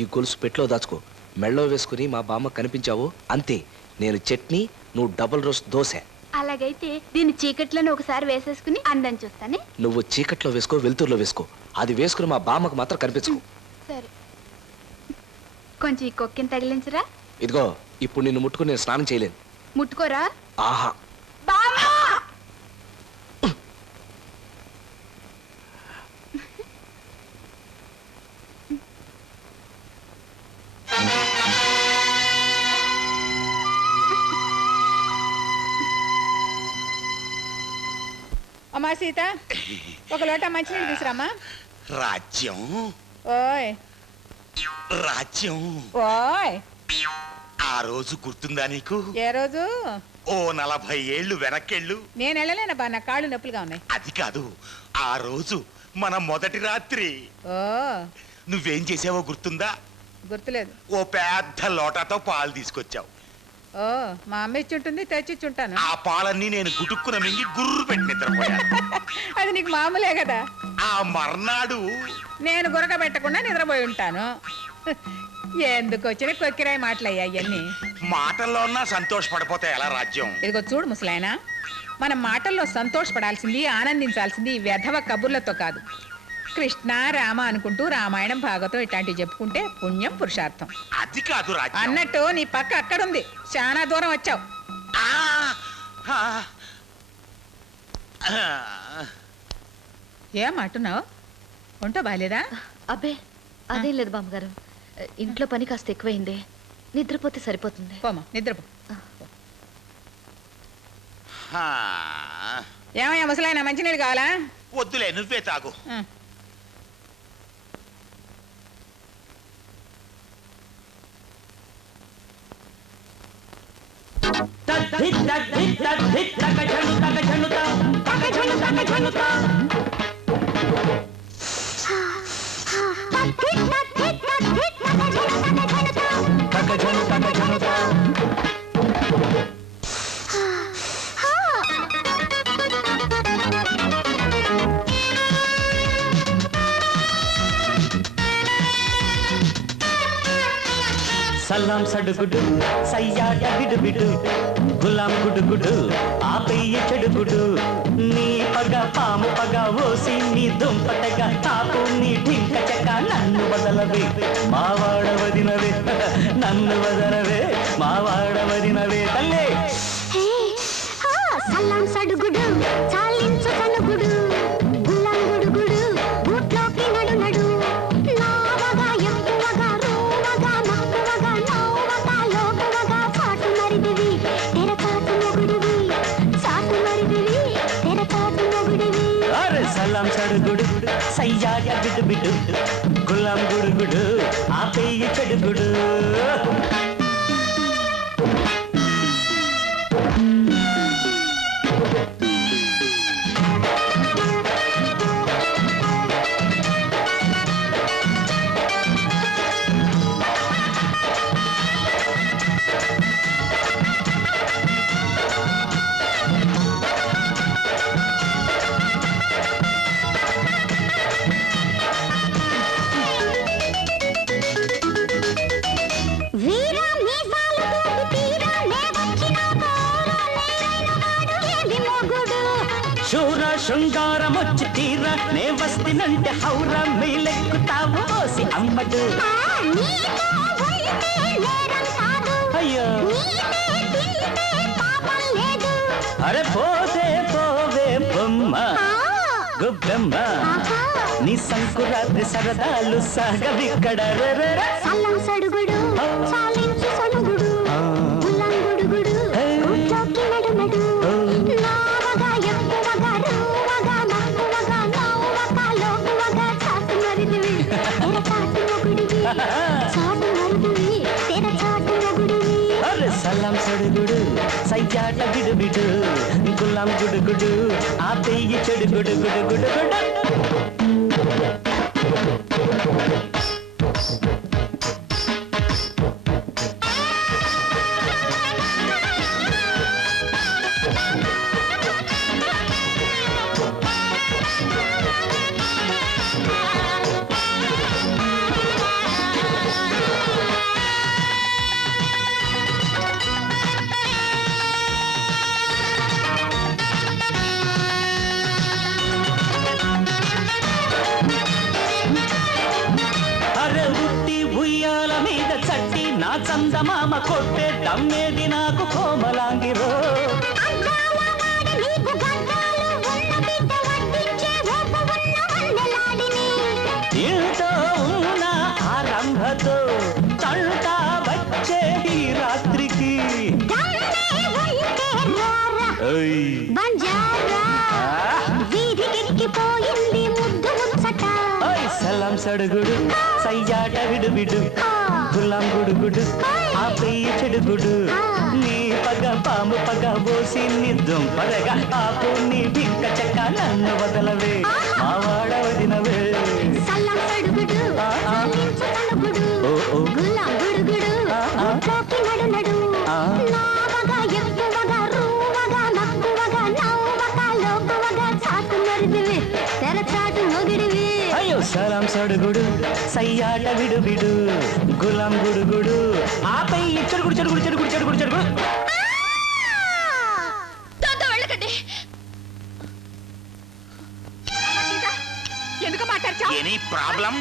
ఈ గొలుసు పెట్లో దాచుకో. మెళ్ళో వేసుకుని మా బామ్మ కనిపించావు అంతే. నేను చట్నీ, నువ్వు డబుల్ రోస్ట్ దోశ. అలాగైతే దీన్ని చీకట్లోనే ఒకసారి వేసేసుకుని అందం చూస్తానే. నువ్వు చీకట్లో వేసుకో, వెలుతురులో వేసుకో. అది వేసుకుని మా బామ్మకు మాత్రం కనిపించు. సరే. కొంచెం ఈ కొక్కిని తగిలించరా. ఇదిగో, ఇప్పుడు నిన్ను ముట్టుకుని నేను స్నానం చేయలేను. ముట్టుకోరా. ఆహా. అమ్మా సీత ఒక లోట మంచినీళ్ళు తీసురామ్మా. రాజ్యం ఓయ్ రాజ్యం ఓయ్ ఆ రోజు గుర్తుందా నీకు? ఏ రోజు? ఓ 40 ఏళ్ళు వెనక్కెళ్ళు. నేను వెళ్ళలేనబ్బా, నా కాళ్ళు నొప్పులుగా ఉన్నాయి. అది కాదు, ఆ రోజు మన మొదటి రాత్రి ఓ నువ్వేం చేసావో గుర్తుందా? గుర్తులేదు. ఓ పెద్ద లోటాతో పాలు తీసుకొచ్చావు. ఓ మా అమ్మ ఇచ్చుంటుంది, తెచ్చిచ్చుంటాను. ఆ పాలన్నీ నేను గుటుక్కున మింగి గుర్రు పెట్టి నిద్రపోయాను. అది నీకు మామూలే కదా. ఆ మర్నాడు నేను గురక పెట్టకుండా నిద్రపోయి ఉంటాను. ఎందుకు వచ్చిన కొక్కిరాయి మాటలయ్యా ఇవన్నీ. మాటల్లో ఉన్నా సంతోషపడిపోతే ఎలా రాజ్యం? ఇదిగో చూడు ముసలాయనా, మన మాటల్లో సంతోషపడాల్సింది, ఆనందించాల్సింది ఈ వ్యధవ కబుర్లతో కాదు. కృష్ణ రామ అనుకుంటూ రామాయణం భాగవతం ఇట్లాంటివి చెప్పుకుంటే పుణ్యం పురుషార్థం. అది కాదు రాజ్యం. అన్నట్టు నీ పక్క అక్కడుంది, చాలా దూరం వచ్చావు. ఆ, ఆ, ఆ. ఏం అంటున్నావు? ఒంటో బాలేదా? అబ్బే అదేం లేదు బామ్మగారు, ఇంట్లో పని కాస్త ఎక్కువైంది, నిద్రపోతే సరిపోతుంది. పోమా నిద్రపో. ఆ. ఏమయ్యా ముసలాయన, మంచినీళ్ళు కావాలా? వద్దులే, నువ్వే తాగు. సలాం సడుగుడు సయ్యాట బిడు గులాం గుడుగుడు ఆపయ్య చెడుగుడు నీ పగ పాము పగ ఓసి నీ దుంపటగా తాపు నీ ఠింక చెక్క నన్ను వదలవే మావాడవదినవే నన్ను వదలవే మావాడవదినవే తల్లే. సలాం సడుగుడు చాలించు కనుగుడు గులాం గుడుగుడు బూట్లోకి నడు నడు నావగా ఎక్కువగా రోవగా మక్కువగా నవ్వగా లోకువగా సాటు మరిదివి తెరచాటు మొగుడివి సాటు మరిదివి తెరచాటు మొగుడివి. అరే సలాం సడుగుడు సయ్యాట బిడు గులాం గుడుగుడు ఆపయ్య చెడుగుడు. వీరా మీసాలు తోటి తీరా నే వచ్చినాక నేనైన వాడు ఏది మొగుడు. శూర శృంగారమొచ్చి తీర నే వస్తినంటే హౌర మీలెక్కుతావు ఓసి అమ్మడు. నీతో ఉంటే నేరం కాదు, అయ్యో నీతే తింటే పాపం లేదు. అరే పోతే పోవే బొమ్మ గుబ్బెమ్మ నీ సంకురాత్రి సరదాలు సాగవిక్కడ. సల్లం సడుగుడు చాలించు సొనుగుడు గుల్లం గుడుగుడు ఊట్లోకి నడు నడు నావగా ఎక్కువగా రూవగా మక్కువగా నవ్వగా లోకువగా చాటు మరిదివి తెరచాటు మొగుడివి చాటు మరిదివి తెరచాటు మొగుడివి. అరే సలాం సడుగుడు సయ్యాట బిడు గులాం గుడుగుడు ఆపేయి చెడుగుడు గుడు గుడు గుడు. అరే ఉట్టి ఉయ్యాల మీద చట్టి నా చందమామ కొట్టే దమ్మేది నాకు కోమలాంగిరో. అద్దాల వాడి నీకు గద్దాలు ఉన్న బిడ్డ వడ్డించే ఓపు ఉన్న వన్నెలాడిని. ఇంతో ఉన్న ఆరంభతో తంట వచ్చే ఈ రాత్రికి దమ్మే ఉంటే రారా ఓయ్ బంజారా వీధికెక్కిపోయింది ముద్దు ముచ్చట ఓయ్ సలాం సడుగుడు సయ్యాట విడుబిడు గులాం గుడుగుడు ఆ పెయ్యి చెడుగుడు నీ పగ పాము పగ పోసి నిద్దం పడగా ఆపు నీ బింక చెక్క నన్ను వదలవే మా వాడ వదినవే సల్లం సడుగుడు సల్లించు తలుగుడు గులాం గుడుగుడు పోకి నడు నడు నావగా ఎక్కువగా రూవగా నక్కువగా నవ్వగా లోకువగా చాటు మరిదివి తెరచాటు మొగిడివి అయ్యో సలాం సడుగుడు సయ్యాట విడుబిడు గులాం గుడుగుడు ఆ పెయ్యి చెడుగుడు చెడుగుడు చెడుగుడు చెడుగుడు చెడుగుడు దాంతో వెళ్ళకండి. ఎందుకు మాట్లాడచావు ఎనీ ప్రాబ్లం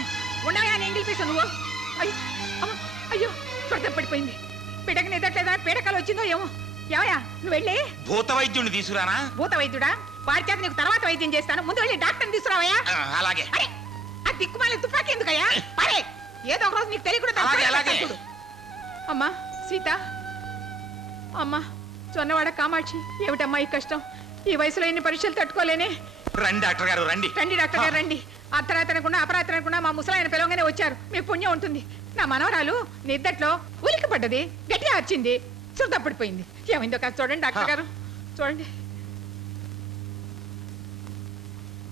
ఉండవా ఎంగిల్ పీసు నువ్వు అయ్యో అమ్మ, అయ్యో త్వరత పడిపోయింది పిడక నిదట్లేదా పీడకలు వచ్చిందో ఏమో ఏమయ్యా నువ్వు వెళ్ళి భూత వైద్యుడిని తీసుకురానా? భూత వైద్యుడా వాడి చేత నీకు తర్వాత వైద్యం చేస్తాను ముందు వెళ్ళి డాక్టర్ని తీసుకురావయ్యా అలాగే. అరే ఆ దిక్కుమాలి తుపాకీ ఎందుకయ్యా అరే ఏదో ఒక రోజు నీకు తెలియకుండా అలాగే, అలాగే. అమ్మా సీత అమ్మా చొన్నవాడ కామాక్షి ఏమిటమ్మా ఈ కష్టం ఈ వయసులో ఎన్ని పరీక్షలు తట్టుకోలేనే రండి డాక్టర్ గారు రండి. రండి డాక్టర్ గారు రండి అర్ధరాత్రనకుండా అపరాత్రనకుండా మా ముసలాయన పిలవగానే వచ్చారు మీ పుణ్యం ఉంటుంది నా మనవరాలు నిద్దట్లో ఉలికి పడ్డది గట్టిగా వచ్చింది చుట్టపడిపోయింది ఏమైందో కాదు చూడండి డాక్టర్ గారు చూడండి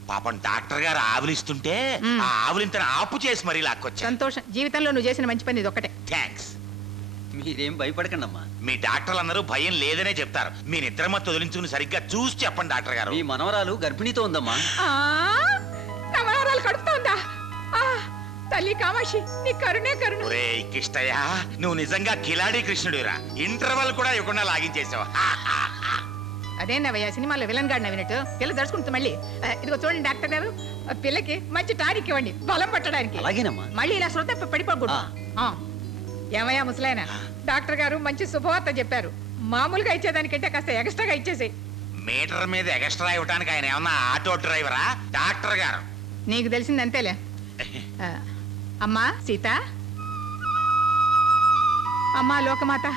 పాపం డాక్టర్ గారు ఆవులిస్తుంటే ఆ ఆవులింతను ఆపు చేసి మరీ లాక్కొచ్చా. సంతోషం జీవితంలో నువ్వు చేసిన మంచి పని ఇది ఒకటే థ్యాంక్స్. మీరేం భయపడకండి అమ్మా. మీ డాక్టర్లందరూ భయం లేదనే చెప్తారు. మీ నిద్రమత్తు వదిలించుకుని సరిగ్గా చూసి చెప్పండి డాక్టర్ గారు. మీ మనవరాలు గర్భిణీతో ఉందమ్మా. ఆ, నా మనవరాలు కడుపుతోందా ఆ, తల్లి కామాక్షి నీ కరుణే కరుణ ఒరే కిష్టయ్య నువ్వు నిజంగా కిలాడి కృష్ణుడిరా. ఇంటర్వల్ కూడా ఇవ్వకుండా లాగించేసావు. అదేనవయ్యా సినిమాలో విలన్ గాడిన వినట్టు పిల్ల దడుచుకుంటుంది మళ్ళీ ఇదిగో చూడండి డాక్టర్ గారు ఆ పిల్లకి మంచి టానిక్ ఇవ్వండి బలం పట్టడానికి అలాగేనమ్మా. మళ్ళీ ఇలా శ్రద్ధ పడిపోకూడదు ఆ. ఏమయ్యా ముసలాయన డాక్టర్ గారు మంచి శుభవార్త చెప్పారు మామూలుగా ఇచ్చేదానికంటే కాస్త ఎక్స్ట్రాగా ఇచ్చేసేయ్ మీటర్ మీద ఎక్స్ట్రా ఇవ్వడానికి ఆయన ఏమన్నా ఆటో డ్రైవరా డాక్టర్ గారు? నీకు తెలిసింది అంతేలే అమ్మా సీత అమ్మా లోకమాత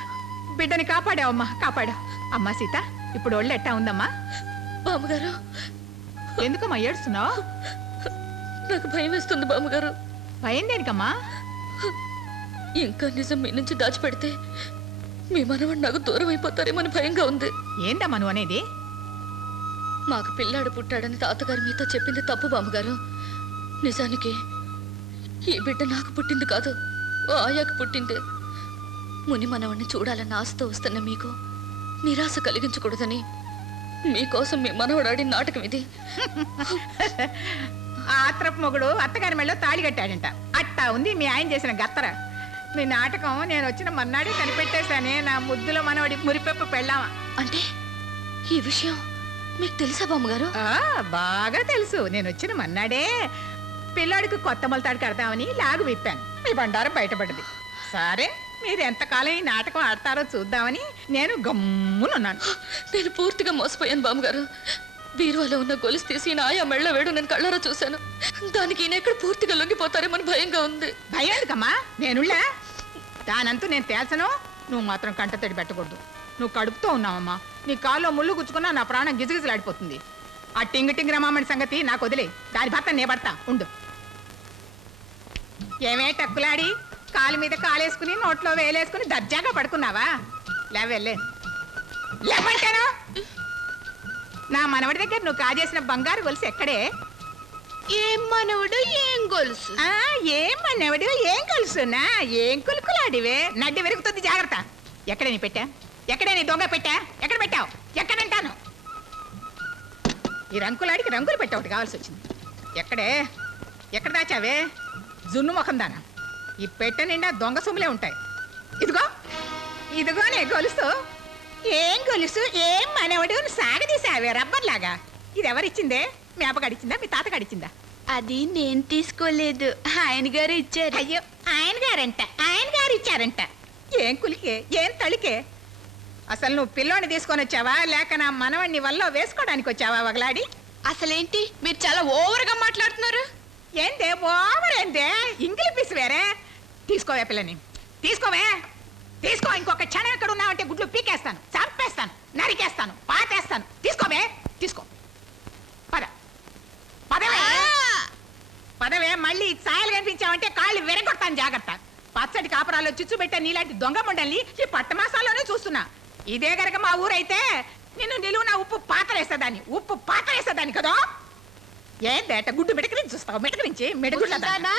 బిడ్డని కాపాడావమ్మా కాపాడా అమ్మా సీత ఇప్పుడు ఒళ్ళు ఎట్టా ఉందమ్మా బామ్మగారు ఎందుకమ్మా ఏడుస్తున్నావు నాకు భయం వేస్తుంది బామ్మగారు. భయం దేనికమ్మా ఇంకా నిజం మీ నుంచి దాచిపెడితే మీ మనవాడు నాకు దూరం అయిపోతారేమని భయంగా ఉంది. ఏందమ్మా నువ్వు అనేది మాకు పిల్లాడు పుట్టాడని తాతగారు మీతో చెప్పింది తప్పు బామ్మగారు. నిజానికి ఈ బిడ్డ నాకు పుట్టింది కాదు ఓ ఆయాకు పుట్టింది. ముని మనవాడిని చూడాలన్న ఆశతో వస్తున్న మీకు నిరాశ కలిగించకూడదని మీకోసం మీ మనవడాడి నాటకం ఇది. ఆ ఆత్రపు మొగుడు అత్తగారి మెళ్ళలో తాళి కట్టాడంట అట్టా ఉంది మీ ఆయన చేసిన గత్తర. మీ నాటకం నేను వచ్చిన మన్నాడే కనిపెట్టేశానే నా ముద్దులో మనవడి మురిపెప్పు పెళ్ళామా. అంటే ఈ విషయం మీకు తెలుసా బామ్మగారు? బాగా తెలుసు. నేను వచ్చిన మన్నాడే పిల్లాడికి కొత్త మొలతాడు కడతామని లాగు విప్పాను. మీ బండారం బయటపడ్డది. సరే మీరు ఎంతకాలం ఈ నాటకం ఆడతారో చూద్దామని నేను గమ్మునున్నాను. నేను పూర్తిగా మోసపోయాను బామ్మగారు. బీరువాలో ఉన్న గొలుసు తీసి నా ఆయా మెళ్ళ వేడు నేను కళ్ళారా చూశాను. దానికి ఈయన ఎక్కడ పూర్తిగా లొంగిపోతారేమని భయంగా ఉంది. భయం ఎందుకమ్మా నేనుళ్ళా దానంతూ నేను తేల్చను. నువ్వు మాత్రం కంటతడి పెట్టకూడదు. నువ్వు కడుపుతో ఉన్నావమ్మా. నీ కాల్లో ముళ్ళు గుచ్చుకున్నా నా ప్రాణం గిజగిజలాడిపోతుంది. ఆ టింగ్ టింగ్ రమామణి సంగతి నాకు వదిలే. దాని భర్త నే పడతా ఉండు. ఏమే టక్కులాడి కాలు మీద కాలేసుకుని నోట్లో వేలేసుకుని దర్జాగా పడుకున్నావా? లేవెళ్ళే లేవంటాను. నా మనవడి దగ్గర నువ్వు కాజేసిన బంగారు గొలుసు ఎక్కడే? ఏం మనవుడు ఏం గొలుసు ఏం మనవడు ఏం గొలుసునా? ఏం కులుకులాడివే నడ్డి విరుగుతుంది జాగ్రత్త. ఎక్కడ నీ పెట్టా? ఎక్కడే నీ దొంగ పెట్టా? ఎక్కడ పెట్టావు? ఎక్కడంటాను? ఈ రంకులాడికి రంగులు పెట్టా ఒకటి కావాల్సి వచ్చింది. ఎక్కడే? ఎక్కడ దాచావే జున్ను ముఖం దానా? ఈ పెట్ట నిండా దొంగ సొమ్ములే ఉంటాయి. ఇదిగో ఇదిగోనే గొలుసు. ఏం గొలుసు ఏం మనవడు సాగదీసావే రబ్బర్లాగా. ఇది ఎవరిచ్చిందే? మీ అప్పగడిచ్చిందా మీ తాత గడిచిందా? అది నేను తీసుకోలేదు ఆయన గారు ఇచ్చారు. అయ్యో ఆయన గారు ఇచ్చారంట. ఏం కులికే ఏం తళికే? అసలు నువ్వు పిల్లోని తీసుకొని వచ్చావా లేక నా మనవణ్ణి వల్ల వేసుకోవడానికి వచ్చావా వగలాడి? అసలేంటి మీరు చాలా ఓవర్గా మాట్లాడుతున్నారు. ఏందే ఓవర్ ఏందే? ఇంగిలి పీసు వేరే. తీసుకోవే పిల్లని తీసుకోవే తీసుకో. ఇంకొక క్షణం ఎక్కడ ఉన్నావంటే గుడ్లు పీకేస్తాను, చంపేస్తాను, నరికేస్తాను, పాతేస్తాను. తీసుకోవే తీసుకో. అన్నావంటే కాళ్ళు విరగొడతాను జాగ్రత్త. పచ్చడి కాపురాల్లో చిచ్చు పెట్టే నీలాంటి దొంగ ముండల్ని ఈ పట్టమాసాల్లోనే చూస్తున్నా. ఇదే గనక మా ఊరైతే నిన్ను నిలువున ఉప్పు పాతరేసేదాన్ని కదా. ఏందేట గుడ్డు మిడకరించి చూస్తావు? మిడకరించి వస్తానా?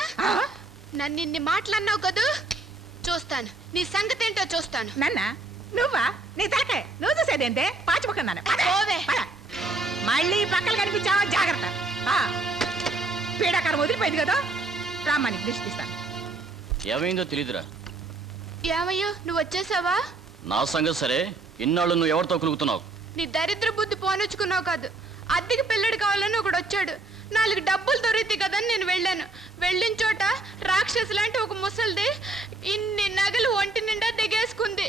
నన్ను ఇన్ని మాటలన్నావు కదూ, చూస్తాను నీ సంగతి ఏంటో చూస్తాను. నన్న నువ్వా? నీ తలకే నువ్వు చూసేదేంటే పాచిపోకున్నాను. పోవే. మళ్ళీ పక్కలు కనిపించావా జాగ్రత్త. పీడాకారం వదిలిపోయింది కదా. రామ్మా నీకు దృష్టి తీస్తాను. ఏమైందో తెలీదురా. ఏమయ్యో నువ్వు వచ్చేసావా? నా సంగతి సరే, ఇన్నాళ్ళు నువ్వు ఎవరితో కులుగుతున్నావు? నీ దరిద్ర బుద్ధి పోనొచ్చుకున్నావు కాదు. అద్దెకి పిల్లడు కావాలని ఒకడు వచ్చాడు. 4 డబ్బులు దొరికితే కదని నేను వెళ్ళాను. వెళ్ళిన చోట రాక్షసు లాంటి ఒక ముసలిది ఇన్ని నగలు ఒంటి నిండా దిగేసుకుంది.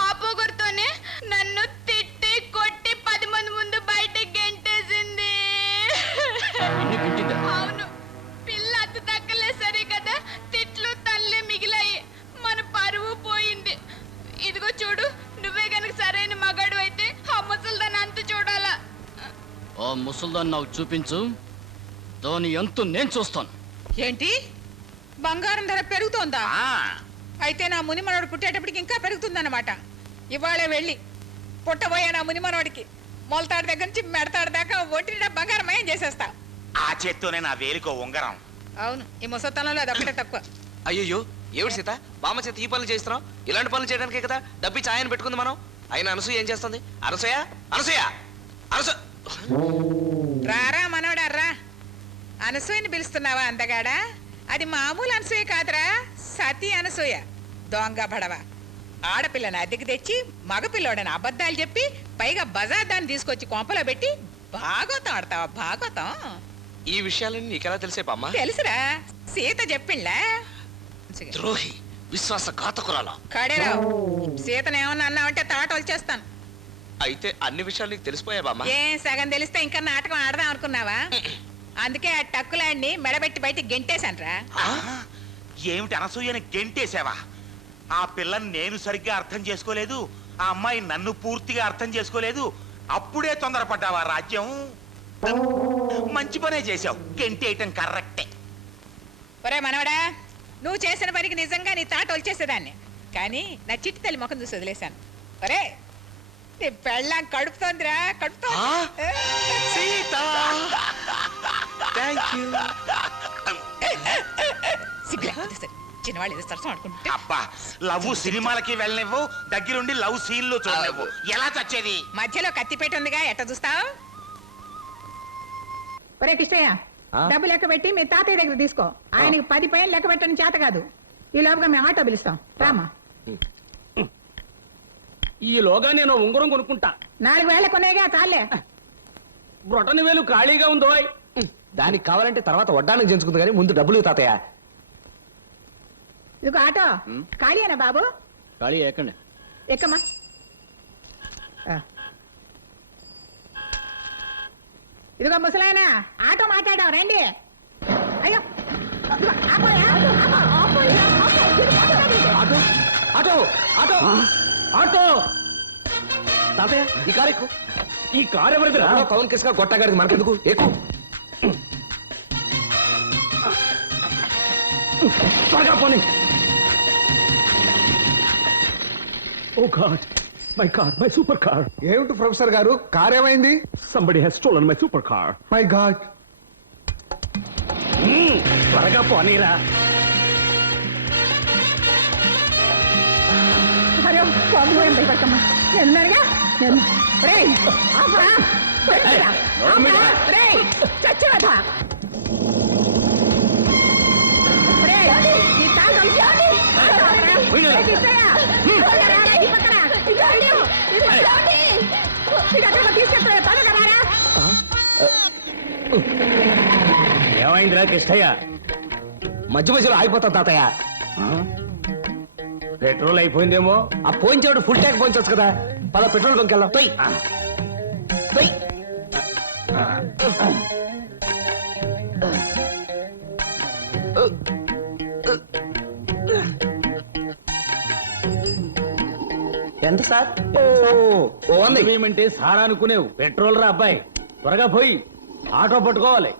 ఆ పొగరుతోనే నన్ను తిట్టి కొట్టి 10 మంది ముందు బయటకి గెంటేసింది. అవును, పిల్ల అతి తక్కలే సరే కదా, తిట్లు తల్లే మిగిలాయి. మన పరువు పోయింది. ఇదిగో చూడు, నువ్వే గనక సరైన మగాడు అయితే ఆ ముసలిదాన్ని అంత చూడాలా. ఆ ముసల్దాన్ని నాకు చూపించు, దాని ఎంతో నేను చూస్తాను. ఏంటి బంగారం ధర పెరుగుతోందా? అయితే నా ముని మనవడు పుట్టేటప్పటికి ఇంకా పెరుగుతుందన్నమాట. ఇవాళే వెళ్ళి పుట్టబోయే నా ముని మనవడికి మొలతాడు దగ్గర నుంచి మెడతాడు దాకా ఒంటినిండా బంగారం ఏం చేసేస్తా. ఆ చేత్తోనే నా వేలికో ఉంగరం. అవును, ఈ ముసతనంలో అది ఒకటే తక్కువ. అయ్యో ఏమిటి సీత, బామ్మ చేత ఈ పనులు చేస్తున్నావు? ఇలాంటి పనులు చేయడానికే కదా డబ్బి ఛాయని పెట్టుకుంది మనం. అయినా అనసూయ ఏం చేస్తుంది? అనసూయ అనసూయ అనసూ రారా మనవడా రా. అనసూయని పిలుస్తున్నావా అందగాడా? అది మామూలు అనసూయ కాదురా, సతీ అనసూయ. దొంగ బడవ. ఆడపిల్లని అద్దెకి తెచ్చి మగపిల్లోడని అబద్ధాలు చెప్పి పైగా బజార్ దాన్ని తీసుకొచ్చి కొంపలో పెట్టి భాగవతం ఆడతావా? భాగవతం ఈ విషయాలన్నీ నీకెలా తెలిసే బామ్మ? తెలుసురా, సీత చెప్పిండ్లా. ద్రోహి, విశ్వాసఘాతకురాలా. కడేరావు, సీతను ఏమన్నా అన్నావంటే తాట వచ్చేస్తాను. అయితే అన్ని విషయాలు నీకు తెలిసిపోయా బామ్మ? ఏం సగం తెలిస్తే ఇంకా నాటకం ఆడదాం అనుకున్నావా? అందుకే ఆ టక్కులాడిని మెడబెట్టి బయటికి గెంటేశాన్రా. ఏమిటి అనసూయని గెంటేసావా? ఆ పిల్లని నేను సరిగ్గా అర్థం చేసుకోలేదు, ఆ అమ్మాయి నన్ను పూర్తిగా అర్థం చేసుకోలేదు. అప్పుడే తొందరపడ్డావా రాజ్యం? మంచి పనే చేశావు, గెంటేయటం కరెక్టే. ఒరే మనవడా, నువ్వు చేసిన పనికి నిజంగా నీ తాట వచ్చేసేదాన్ని. కానీ నా చిట్టి తల్లి ముఖం చూసి వదిలేశాను. ఒరే నీ పెళ్ళాం కడుపుతోందిరా, కడుపుతో. చిన్నవాళ్ళు ఏదో సరసం ఆడుకుంటే. అబ్బా, లవ్ సినిమాలకి వెళ్ళనివ్వు, దగ్గరుండి లవ్ సీన్లు చూడనివ్వు. ఎలా చచ్చేది? మధ్యలో కత్తిపేట ఉందిగా, ఎట్ట చూస్తావు? ఒరే కృష్ణయ్య, డబ్బు లెక్క పెట్టి మీ తాతయ్య దగ్గర తీసుకో. ఆయనకి 10 పైన లెక్క పెట్టడం చేత కాదు. ఈ లోపుగా మేము ఆటో పిలుస్తాం. రామా. ఈలోగా నేను ఉంగరం కొనుక్కుంటా. 4 వేల కొనేగా చాలే. బ్రొటని వేలు ఖాళీగా ఉందో. దానికి కావాలంటే తర్వాత వడ్డానికి చేయించుకుంది, కానీ ముందు డబ్బులు తాతయ్య. ఇదిగో ఆటో ఖాళీయేనా బాబు? ఖాళీ ఎక్కండి. ఎక్కమ్మా. ఇదిగో ముసలాయన, ఆటో మాట్లాడాం రండి. అయ్యో ఇదిగో, ఆపోయా, ఆపోయా, ఆటో ఆటో ఆటో ఆటో. తాతయ్య ఈ కారు ఎక్కు. ఈ కారు ఎవరిదిరా? పవన్ కేసుగా గొట్టగాడికి మనకెందుకు, ఎక్కు. త్వరగా పోనీ. Oh god, my car, my super car. ఏమిటి ప్రొఫెసర్ గారు, కార్ ఏమైంది? Somebody has stolen my super car. My god. త్వరగా పోనీరా. అరే బాబు ఏం భయపడకమ్మా, నేనున్నానుగా. నేను రేయ్ ఆపరా, బయటికిరా, ఆపరా, రేయ్ చచ్చిపోతా. రేయ్ ఈ తాళం తీయండి. రేయ్ కిట్టయ్య, పోయారా, ఈ పక్కన. ఇదండి, ఇదండి. ఇదక్కడ తీసుకెళ్తారా, త్వరగా రారా. ఏమైందిరా కిష్టయ్య? మధ్య మధ్యలో ఆగిపోతాం తాతయ్య. పెట్రోల్ అయిపోయిందేమో. ఆ పోయించాడు ఫుల్ ట్యాంక్ పోయించవచ్చు కదా. పద పెట్రోల్ బంక్ వెళ్దాం. తొయ్ తొయ్. ఎంత సార్? ఓ 100. ఏమంటే సారా అనుకునేవు, పెట్రోల్ రా అబ్బాయి. త్వరగా పోయి ఆటో పట్టుకోవాలి.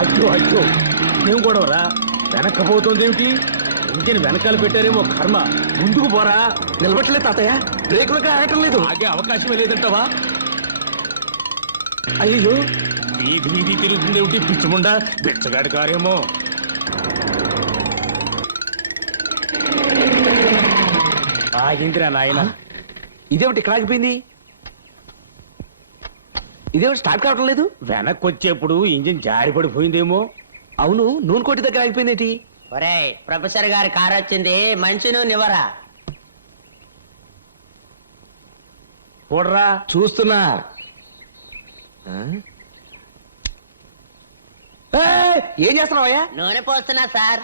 అయ్యో అయ్యో ఏం గొడవరా వెనక్కపోతుంది ఏమిటి ఇంజిన్ వెనకాల పెట్టారేమో కర్మ ముందుకు పోరా నిలబట్టలేదు తాతయ్య, బ్రేకులు ఆగటం లేదు. ఆగే అవకాశమే లేదంటావా అయ్యో వీధి వీధి తిరుగుతుంది ఏమిటి పిచ్చిముండా బిచ్చగాడి కారేమో ఆగిందిరా నాయన ఇదేమిటి ఇక్కడ ఆగిపోయింది? ఇదేమిటి స్టార్ట్ కావటం లేదు? వెనక్కి వచ్చేప్పుడు ఇంజిన్ జారి పడిపోయిందేమో అవును, నూనె కొట్టి దగ్గర ఆగిపోయింది. ఒరేయ్ ప్రొఫెసర్ గారి కారు వచ్చింది, మంచి నూనె ఇవ్వరా? చూడరా చూస్తున్నా. ఏం చేస్తున్నావయ్యా? నూనె పోస్తున్నా సార్.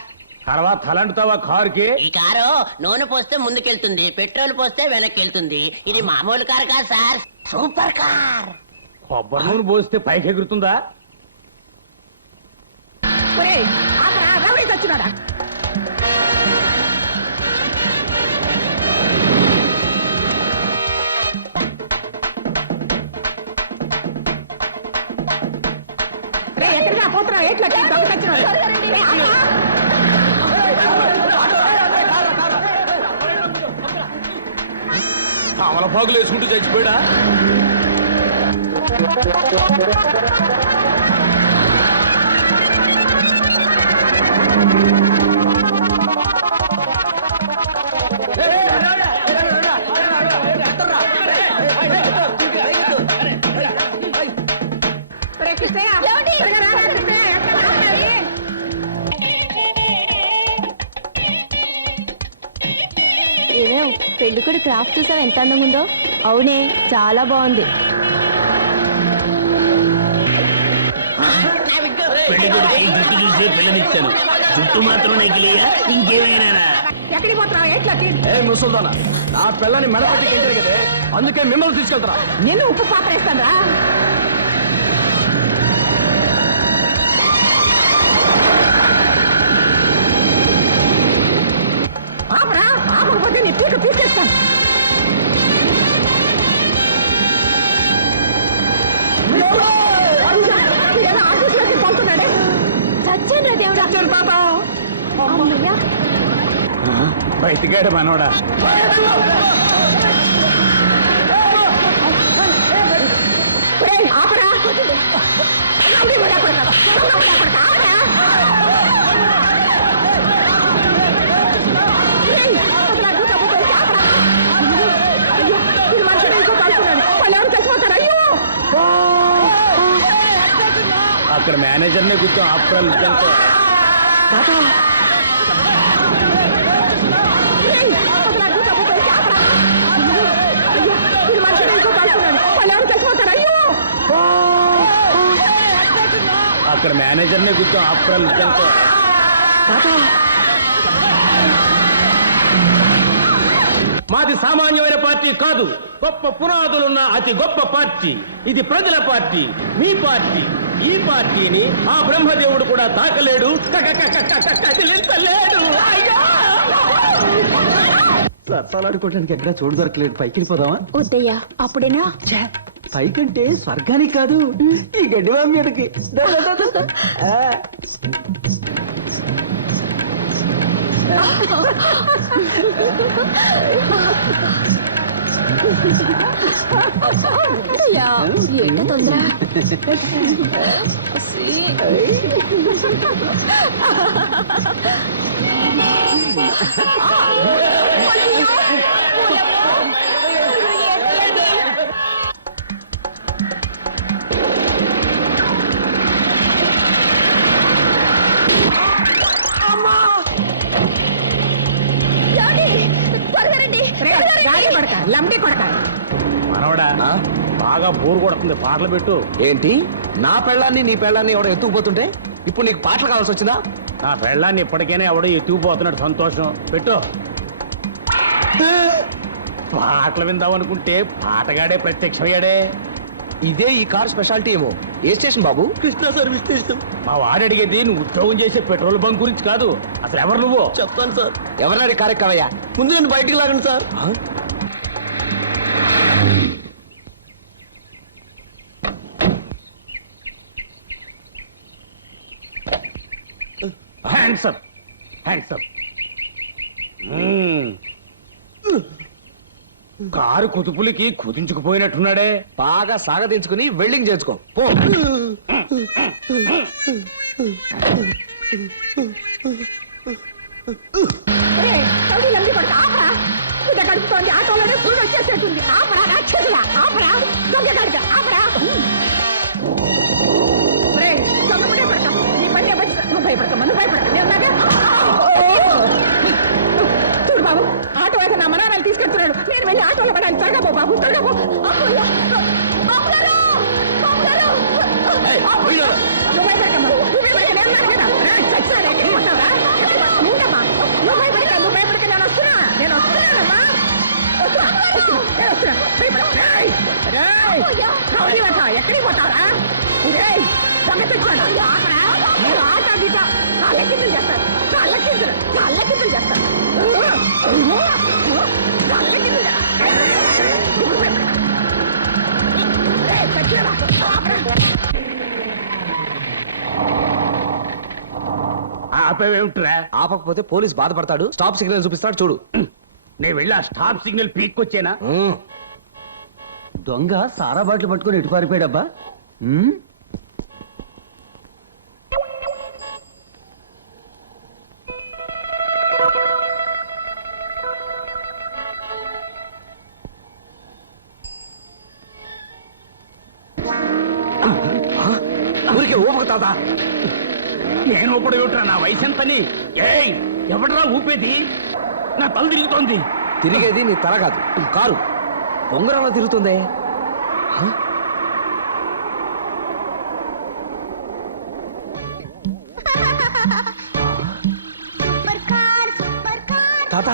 తర్వాత తలంటుతావా కారుకి? ఈ కారు నూనె పోస్తే ముందుకెళ్తుంది, పెట్రోల్ పోస్తే వెనక్కి వెళ్తుంది. ఇది మామూలు కారు కాదు సార్, సూపర్ కార్. కొబ్బరి నూనె పోస్తే పైకి ఎగురుతుందా? ఒరేయ్, ఆపరా, రౌడీ చచ్చినాడా? రేయ్, ఎక్కడికి పోతున్నావు? ఎట్లకి దొంగ చచ్చినాడు? రేయ్, ఆపరా. అమలపాకులు వేసుకుంటూ చచ్చిపోయాడా? రేయ్, కృష్ణయ్య, త్వరగా రారా, కృష్ణయ్య, ఎక్కడ ఉన్నావు? పెళ్లి కూడా క్రాఫ్ట్ చూసావు ఎంత అందంగా ఉందో. అవునే, చాలా బాగుంది. జుట్టు చూసి పిల్లనిచ్చాను, జుట్టు మాత్రం నెగిలియా ఇంకేమైనా? ఎక్కడికి పోతున్నావు? ఎట్లకి? ఏ ముసల్దానా, నా పిల్లని మెడపట్టి గెంటారు కదే, అందుకే మిమ్మల్ని తీసుకెళ్తారా. నిన్ను ఉప్పు పాత్ర వేస్తాను రా. ఆపరా, ఆపకపోతే నీ పీక పీకేస్తాను. ఏదో ఆఫీస్లోకి పంపుతున్నాడే. చచ్చాను దేవుడా. చచ్చాను పాప. అమ్మయ్యా. బయటికాడు మనోడా. ఒరేయ్, ఆపరా. రౌడీ కూడా కొడతాడు. రౌడీ కూడా కొడతాడు. ఆపరా. ఒరేయ్, అసలు ఆ గుట్ట పోయి ఆపరా. అయ్యో, ఈ మనుషుడు ఇంకో కాల్చున్నాడు. వాళ్ళు ఎవరు చచ్చిపోతారు? అయ్యో. అక్కడ మేనేజర్నే కూర్చో ఆపురాలు ఇచ్చానుకో. ఒరేయ్, అసలు ఆ గుట్ట పోయి ఆపరా. అయ్యో, ఈ మనుషుడు ఇంకో కాల్చున్నాడు. వాళ్ళు ఎవరు చచ్చిపోతారు? అయ్యో. అక్కడ మేనేజర్నే కూర్చో ఆపురాలు ఇచ్చానుకో. మాది సామాన్యమైన పార్టీ కాదు, గొప్ప పునాదులున్న అతి గొప్ప పార్టీ. ఇది ప్రజల పార్టీ, మీ పార్టీ. ఈ పార్టీని ఆ బ్రహ్మదేవుడు కూడా తాకలేడు, కదిలించలేడు. సరసాలాడుకోవడానికి ఎక్కడ చోటు దొరకలేదు, పైకి వెళ్ళిపోదామా? వద్దయ్యా, అప్పుడేనా? పైకంటే స్వర్గానికి కాదు, ఈ గడ్డివా మీదకి. అయ్యా, ఏంటో తొందర. లంబడి కొడక. మనవడా, బాగా బోరు కొడుతుంది, పాటలు పెట్టు. ఏంటి, నా పెళ్ళాన్ని నీ పెళ్ళాన్ని ఎవడో ఎత్తుకుపోతుంటే ఇప్పుడు నీకు పాటలు కావాల్సి వచ్చిందా? నా పెళ్ళాన్ని ఇప్పటికైనా ఎవడో ఎత్తుకుపోతున్నాడు, సంతోషం. పెట్టు. పాటలు విందామనుకుంటే పాటగాడే ప్రత్యక్షమయ్యాడే. ఇదే ఈ కార్ స్పెషాలిటీ ఏమో. ఏ స్టేషన్ బాబు? Krishna service station. మా వాడు అడిగేది నువ్వు ఉద్యోగం చేసే పెట్రోల్ బంక్ గురించి కాదు. అసలు ఎవరు నువ్వు? చెప్తాను సార్. ఎవరినాడి కార్ ఎక్కవయ్యా? ముందు నేను బయటికి లాగండి సార్. Hands up hands up. కారు కుతుపులకి కుదించుకుపోయినట్టున్నాడే. బాగా సాగదించుకుని వెల్డింగ్ చేసుకో పో. ఒరేయ్, కౌడీలంది పడక, ఆపరా. పూజ గడుపుతోంది, ఆటోలోనే ఫుల్ వచ్చేసేటుంది. ఆపరా, రాక్షసులా, ఆపరా. దొంగ గడుక, ఆపరా. ఒరేయ్, దొంగపడే పడక. నీ పని నేను పట్టిస్తా. నువ్వు భయపడకమ్మా, నువ్వు భయపడక. నేను ఉన్నాగా. చూడు బాబు, ఆటో అయితే నా మనాన్ని తీసుకెళ్తున్నాడు. నేను వెళ్ళి ఆటోలో పడాలి. త్వరగా పో బాబు, త్వరగా పో. అమ్మయ్య, బాబుగారు, బాబుగారు. నువ్వు భయపడకమ్మా, నువ్వు భయపడక. నేను ఉన్నాను కదా. చచ్చాడే, ఎక్కడికి పోతావురా? ఉండమ్మా, నువ్వు భయపడక, నువ్వు భయపడక. నేను వస్తున్నానమ్మా. ఎక్కడికి పోతావరా? దొంగ తెచ్చాను. ఆట దిట అల్లెక్కిందులు చేస్తాను. అల్లెక్కిందులు చేస్తాను. ఆపేమిట్రా? ఆపకపోతే పోలీస్ బాధపడతాడు. స్టాప్ సిగ్నల్ చూపిస్తాడు చూడు. నేను వెళ్ళి ఆ స్టాప్ సిగ్నల్ పీక్కొచ్చేనా? దొంగ సారా బాటిల్ పట్టుకుని ఎటు పారిపోయాడబ్బా? ఊరికే ఊపకు తాత. నేను ఊపడు ఏమిట్రా? నా వయసు ఎంతని? ఏయ్, ఎవడరా ఊపేది? నా తల తిరుగుతోంది. తిరిగేది నీ తల కాదు, కారు పొంగరంలో తిరుగుతుంది. తాత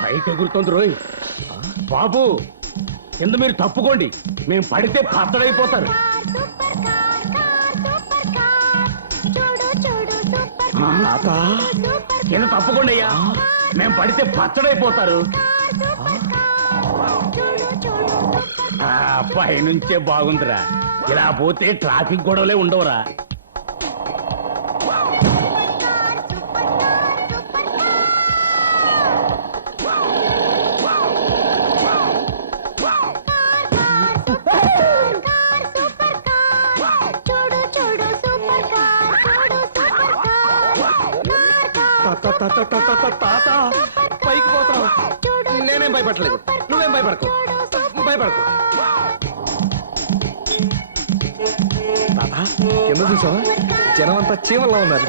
పైకి ఎగురుతోంది రోయ్. బాబు, కింద మీరు తప్పుకోండి. మేము పడితే పత్తడైపోతారు. తాత కింద తప్పుకోండి అయ్యా, మేము పడితే పచ్చడైపోతారు. పైనుంచే బాగుందిరా. ఇలా పోతే ట్రాఫిక్ గొడవలే ఉండవురా. తాత పైకి పోతావు. నేనేం భయపడలేదు, నువ్వేం భయపడకు. భయపడకు తాత. కింద చూసావా? జనం అంతా చీమల్లో ఉన్నారు.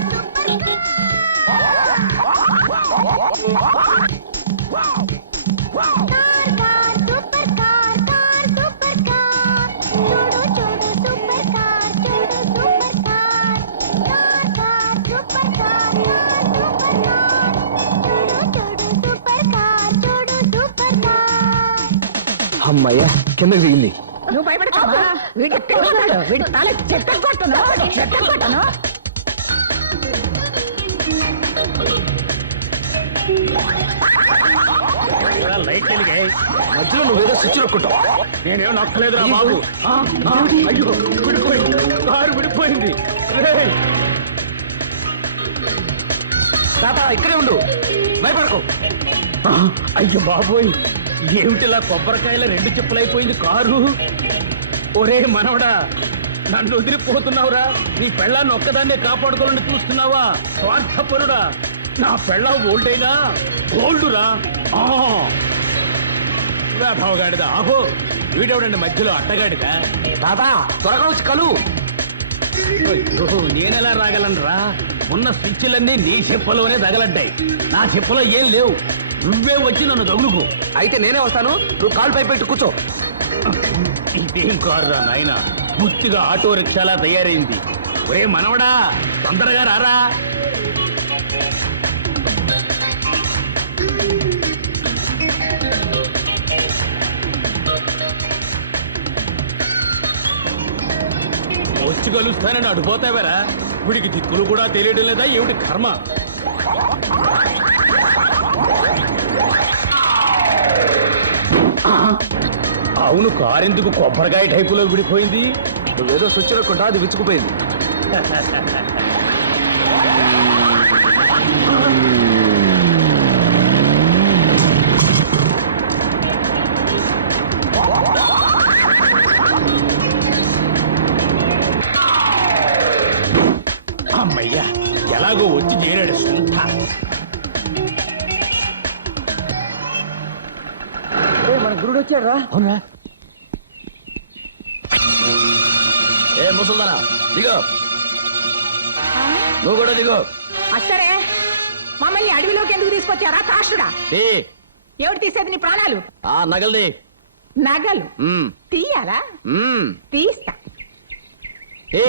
అమ్మయ్యా, కిందకి దిగింది. నువ్వు భయపడకమ్మా. వీడు ఎక్కడికి పోతాడు? వీడు తల చెట్టు కొట్టను. లైట్ వెలిగాయి. మధ్యలో నువ్వేదో స్విచ్ నొక్కుంటావు. నేనేం నొక్కలేదురా బాబు. అయ్యో, విడిపోయింది. కారు విడిపోయింది. తాత ఇక్కడే ఉండు, భయపడకు. అయ్యో బాబోయ్, ఏమిటిలా కొబ్బరికాయల 2 చెప్పులైపోయింది కారు. ఒరే మనవడా, నన్ను వదిలిపోతున్నావురా. నీ పెళ్ళాన్ని ఒక్కదాన్నే కాపాడుకోవాలని చూస్తున్నావా? స్వార్థపరుడా. నా పెళ్ళ ఓల్డేగా, ఓల్డురా. వేభవగాడిదా. ఆహో, వీడెవడండి మధ్యలో అడ్డగాడిదా? తాత త్వరగా వచ్చి కలు. నేనెలా రాగలనురా? ఉన్న స్విచ్లన్నీ నీ చెప్పులోనే తగలడ్డాయి. నా చెప్పులో ఏం లేవు. నువ్వే వచ్చి నన్ను తగులుకు. అయితే నేనే వస్తాను, నువ్వు కాలు పై పెట్టి కూర్చో. ఇదేం కారురా నాయన, పూర్తిగా ఆటో రిక్షాలా తయారైంది. ఒరే మనవడా, తొందరగా రారా. వచ్చి కలుస్తానని అడిపోతావేరా? వీడికి దిక్కులు కూడా తెలియడం లేదా ఏమిటి కర్మ? అవును, కారెందుకు కొబ్బరికాయ టైపులో విడిపోయింది? నువ్వేదో స్విచ్ నొక్కుంటా, అది విచ్చుకుపోయింది. అమ్మయ్యా ఎలాగో వచ్చి చేరాడు సొంత. మన గురుడు వచ్చాడు రా. అవునా? ఏ ముసల్దానా దిగో, నువ్వు కూడా దిగో. అసరే మమ్మల్ని అడవిలోకి ఎందుకు తీసుకొచ్చారా కాష్టుడా? ఏ ఎవడు తీసేది నీ ప్రాణాలు? ఆ నగల్ది. నగలు తీయాలా? తీస్తా. ఏ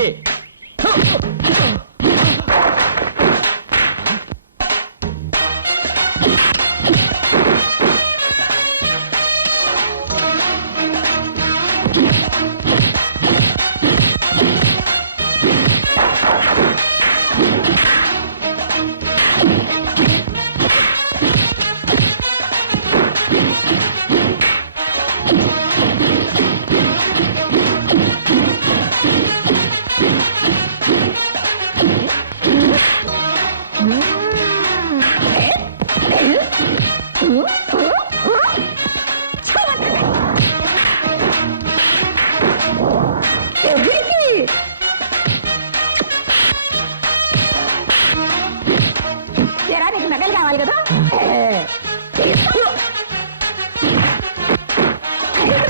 ఎరా నీకు నగలు కావాలి కదా?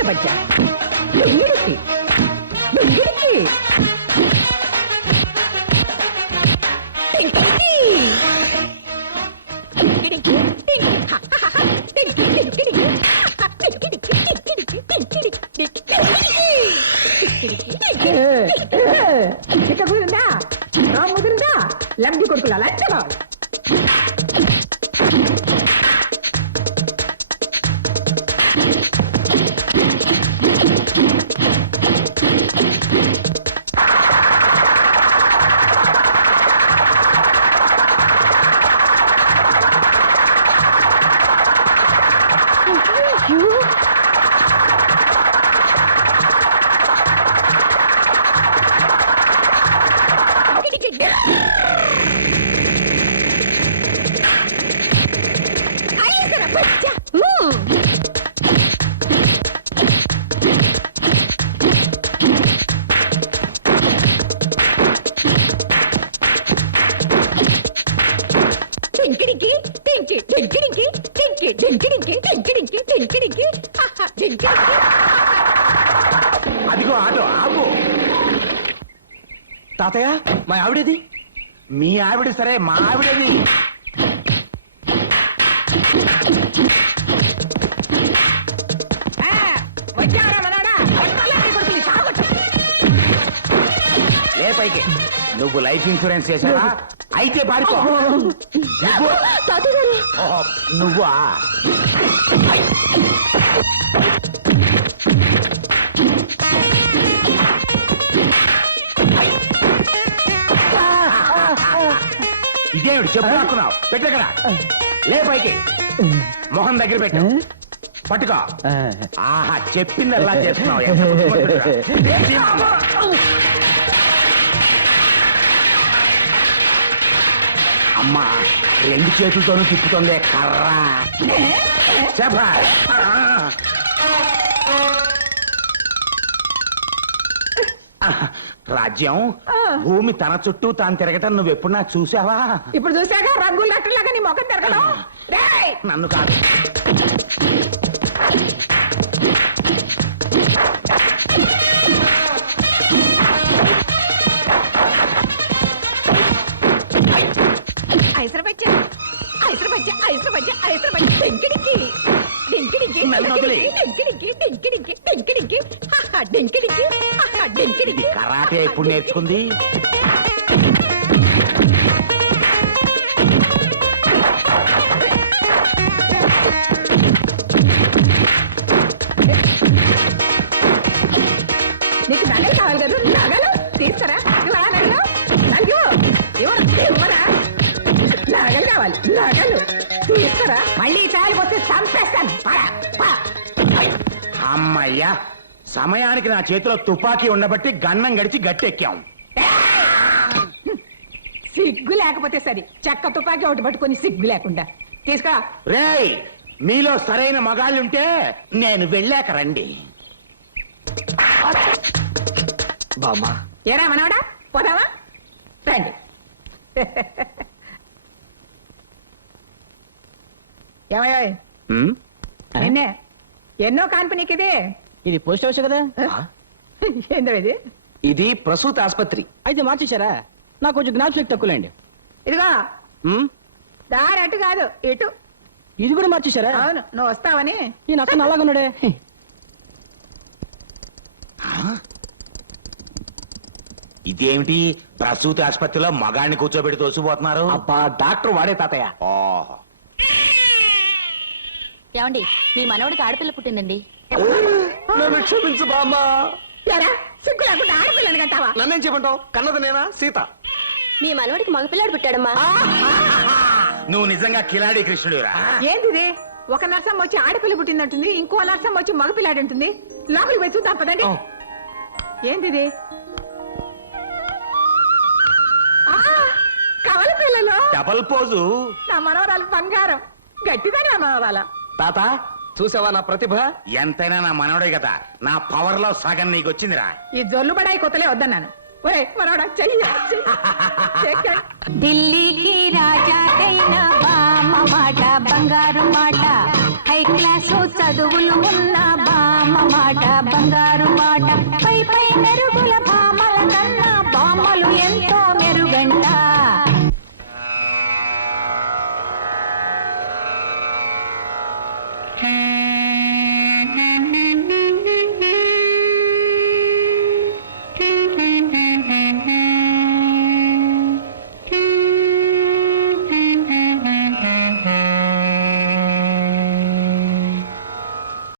బచ్చా దొంగిడికి దొంగిడికి చిక్క కుదిరిందా? రా ముదిరిందా? లబ్ధి కొడుకులు అలా కావాలి. అదిగో ఆటో ఆపు. తాతయ్య మా ఆవిడేది? మీ ఆవిడ సరే, మా ఆవిడేది? లే పైకి. నువ్వు లైఫ్ ఇన్సూరెన్స్ చేసావా? అయితే పారిపో. నువ్వా? ఇదేమిటి చెప్పు రాకున్నావు? పెట్టగరా. లే పైకి. మొహం దగ్గర పెట్టు. పట్టుకో. ఆహా, చెప్పిందల్లా చేస్తున్నావు. ఎంత బుద్ధిమంతుడిరా. అమ్మా, రెండు చేతులతోనూ తిప్పుతుంది కర్రా. శభాష్. రాజ్యం, భూమి తన చుట్టూ తాను తిరగటం నువ్వు ఎప్పుడు నాకు చూసావా? ఇప్పుడు చూసాక రంగులు అట్టలాగా నీ ముఖం తిరగడం. నన్ను కాదు. కరాటే ఎప్పుడు నేర్చుకుంది? నీకు నగలు కావాలి కదా? నగలు తీస్తారా? ఇవ్వరా నగలు? నగలు ఇవ్వరా? నగలు కావాలి, నగలు తీస్తారా? మళ్ళీ చాలు వస్తే చంపేస్తాను. అమ్మయ్యా, సమయానికి నా చేతిలో తుపాకీ ఉండబట్టి గన్నం గడిచి గట్టెక్కాం. సిగ్గు లేకపోతే సరి చెక్క తుపాకీ ఒకటి పట్టుకొని సిగ్గు లేకుండా తీసుకో. రేయ్ మీలో సరైన మగాళ్ళుంటే నేను వెళ్ళాక రండి. బామ్మా ఏరా మనవడా పోదావా రండి. ఏమయ్యా నిన్నే ఎన్నో కాన్పనీకి ఇది ఇది పోస్ట్ హౌస్ కదా? ఏందో ఇది? ఇది ప్రసూతి ఆసుపత్రి. అయితే మార్చేశారా? నాకు కొంచెం జ్ఞాపశక్తి తక్కువలేండి. ఇదిగో దారి అటు కాదు ఇటు. ఇది కూడా మార్చేశారా? అవును నువ్వు వస్తావని. నేను అతను అలాగున్నాడే. ఇదేమిటి ప్రసూతి ఆసుపత్రిలో మగాడిని కూర్చోబెట్టి తోసిపోతున్నారు? అబ్బా డాక్టర్ వాడే తాతయ్య. ఓహో ఏమండి మీ మనవడికి ఆడపిల్ల పుట్టిందండి. నన్ను క్షమించు బామ్మా. ఎరా సిగ్గు లేకుండా ఆడపిల్లని కంటావా? నన్నేం చెప్పంటావు? కన్నది నేనా? సీత. మీ మనవడికి మగపిల్లాడు పుట్టాడమ్మా. నువ్వు నిజంగా కిలాడి కృష్ణుడురా. ఏంటిది? ఒక నర్సమ్మ వచ్చి ఆడపిల్ల పుట్టిందంటుంది, ఇంకో నర్సమ్మ వచ్చి మగపిల్లాడు ఉంటుంది. లోపలికి పోయి చూద్దాం పదండి. ఏంటిది? కవల పిల్లలు. Double pose. నా మనవరాలు బంగారం. గట్టిదా నా మనవరాల. తాత చూసావా నా ప్రతిభ? ఎంతైనా నా మనవడే కదా, నా పవర్ లో సగం నీకు వచ్చిందిరా. ఈ జొల్లు బడాయి కొత్తలే వద్దన్నాను. ఒరే మనవడా చెయ్యి. ఢిల్లీకి రాజాదైన బామ్మ మాట బంగారు మాట, హై క్లాసు చదువులు ఉన్న బామ్మ మాట బంగారు మాట, పై పై మెరుగుల బామ్మల కన్నా బామ్మలు ఎంతో మెరుగంట.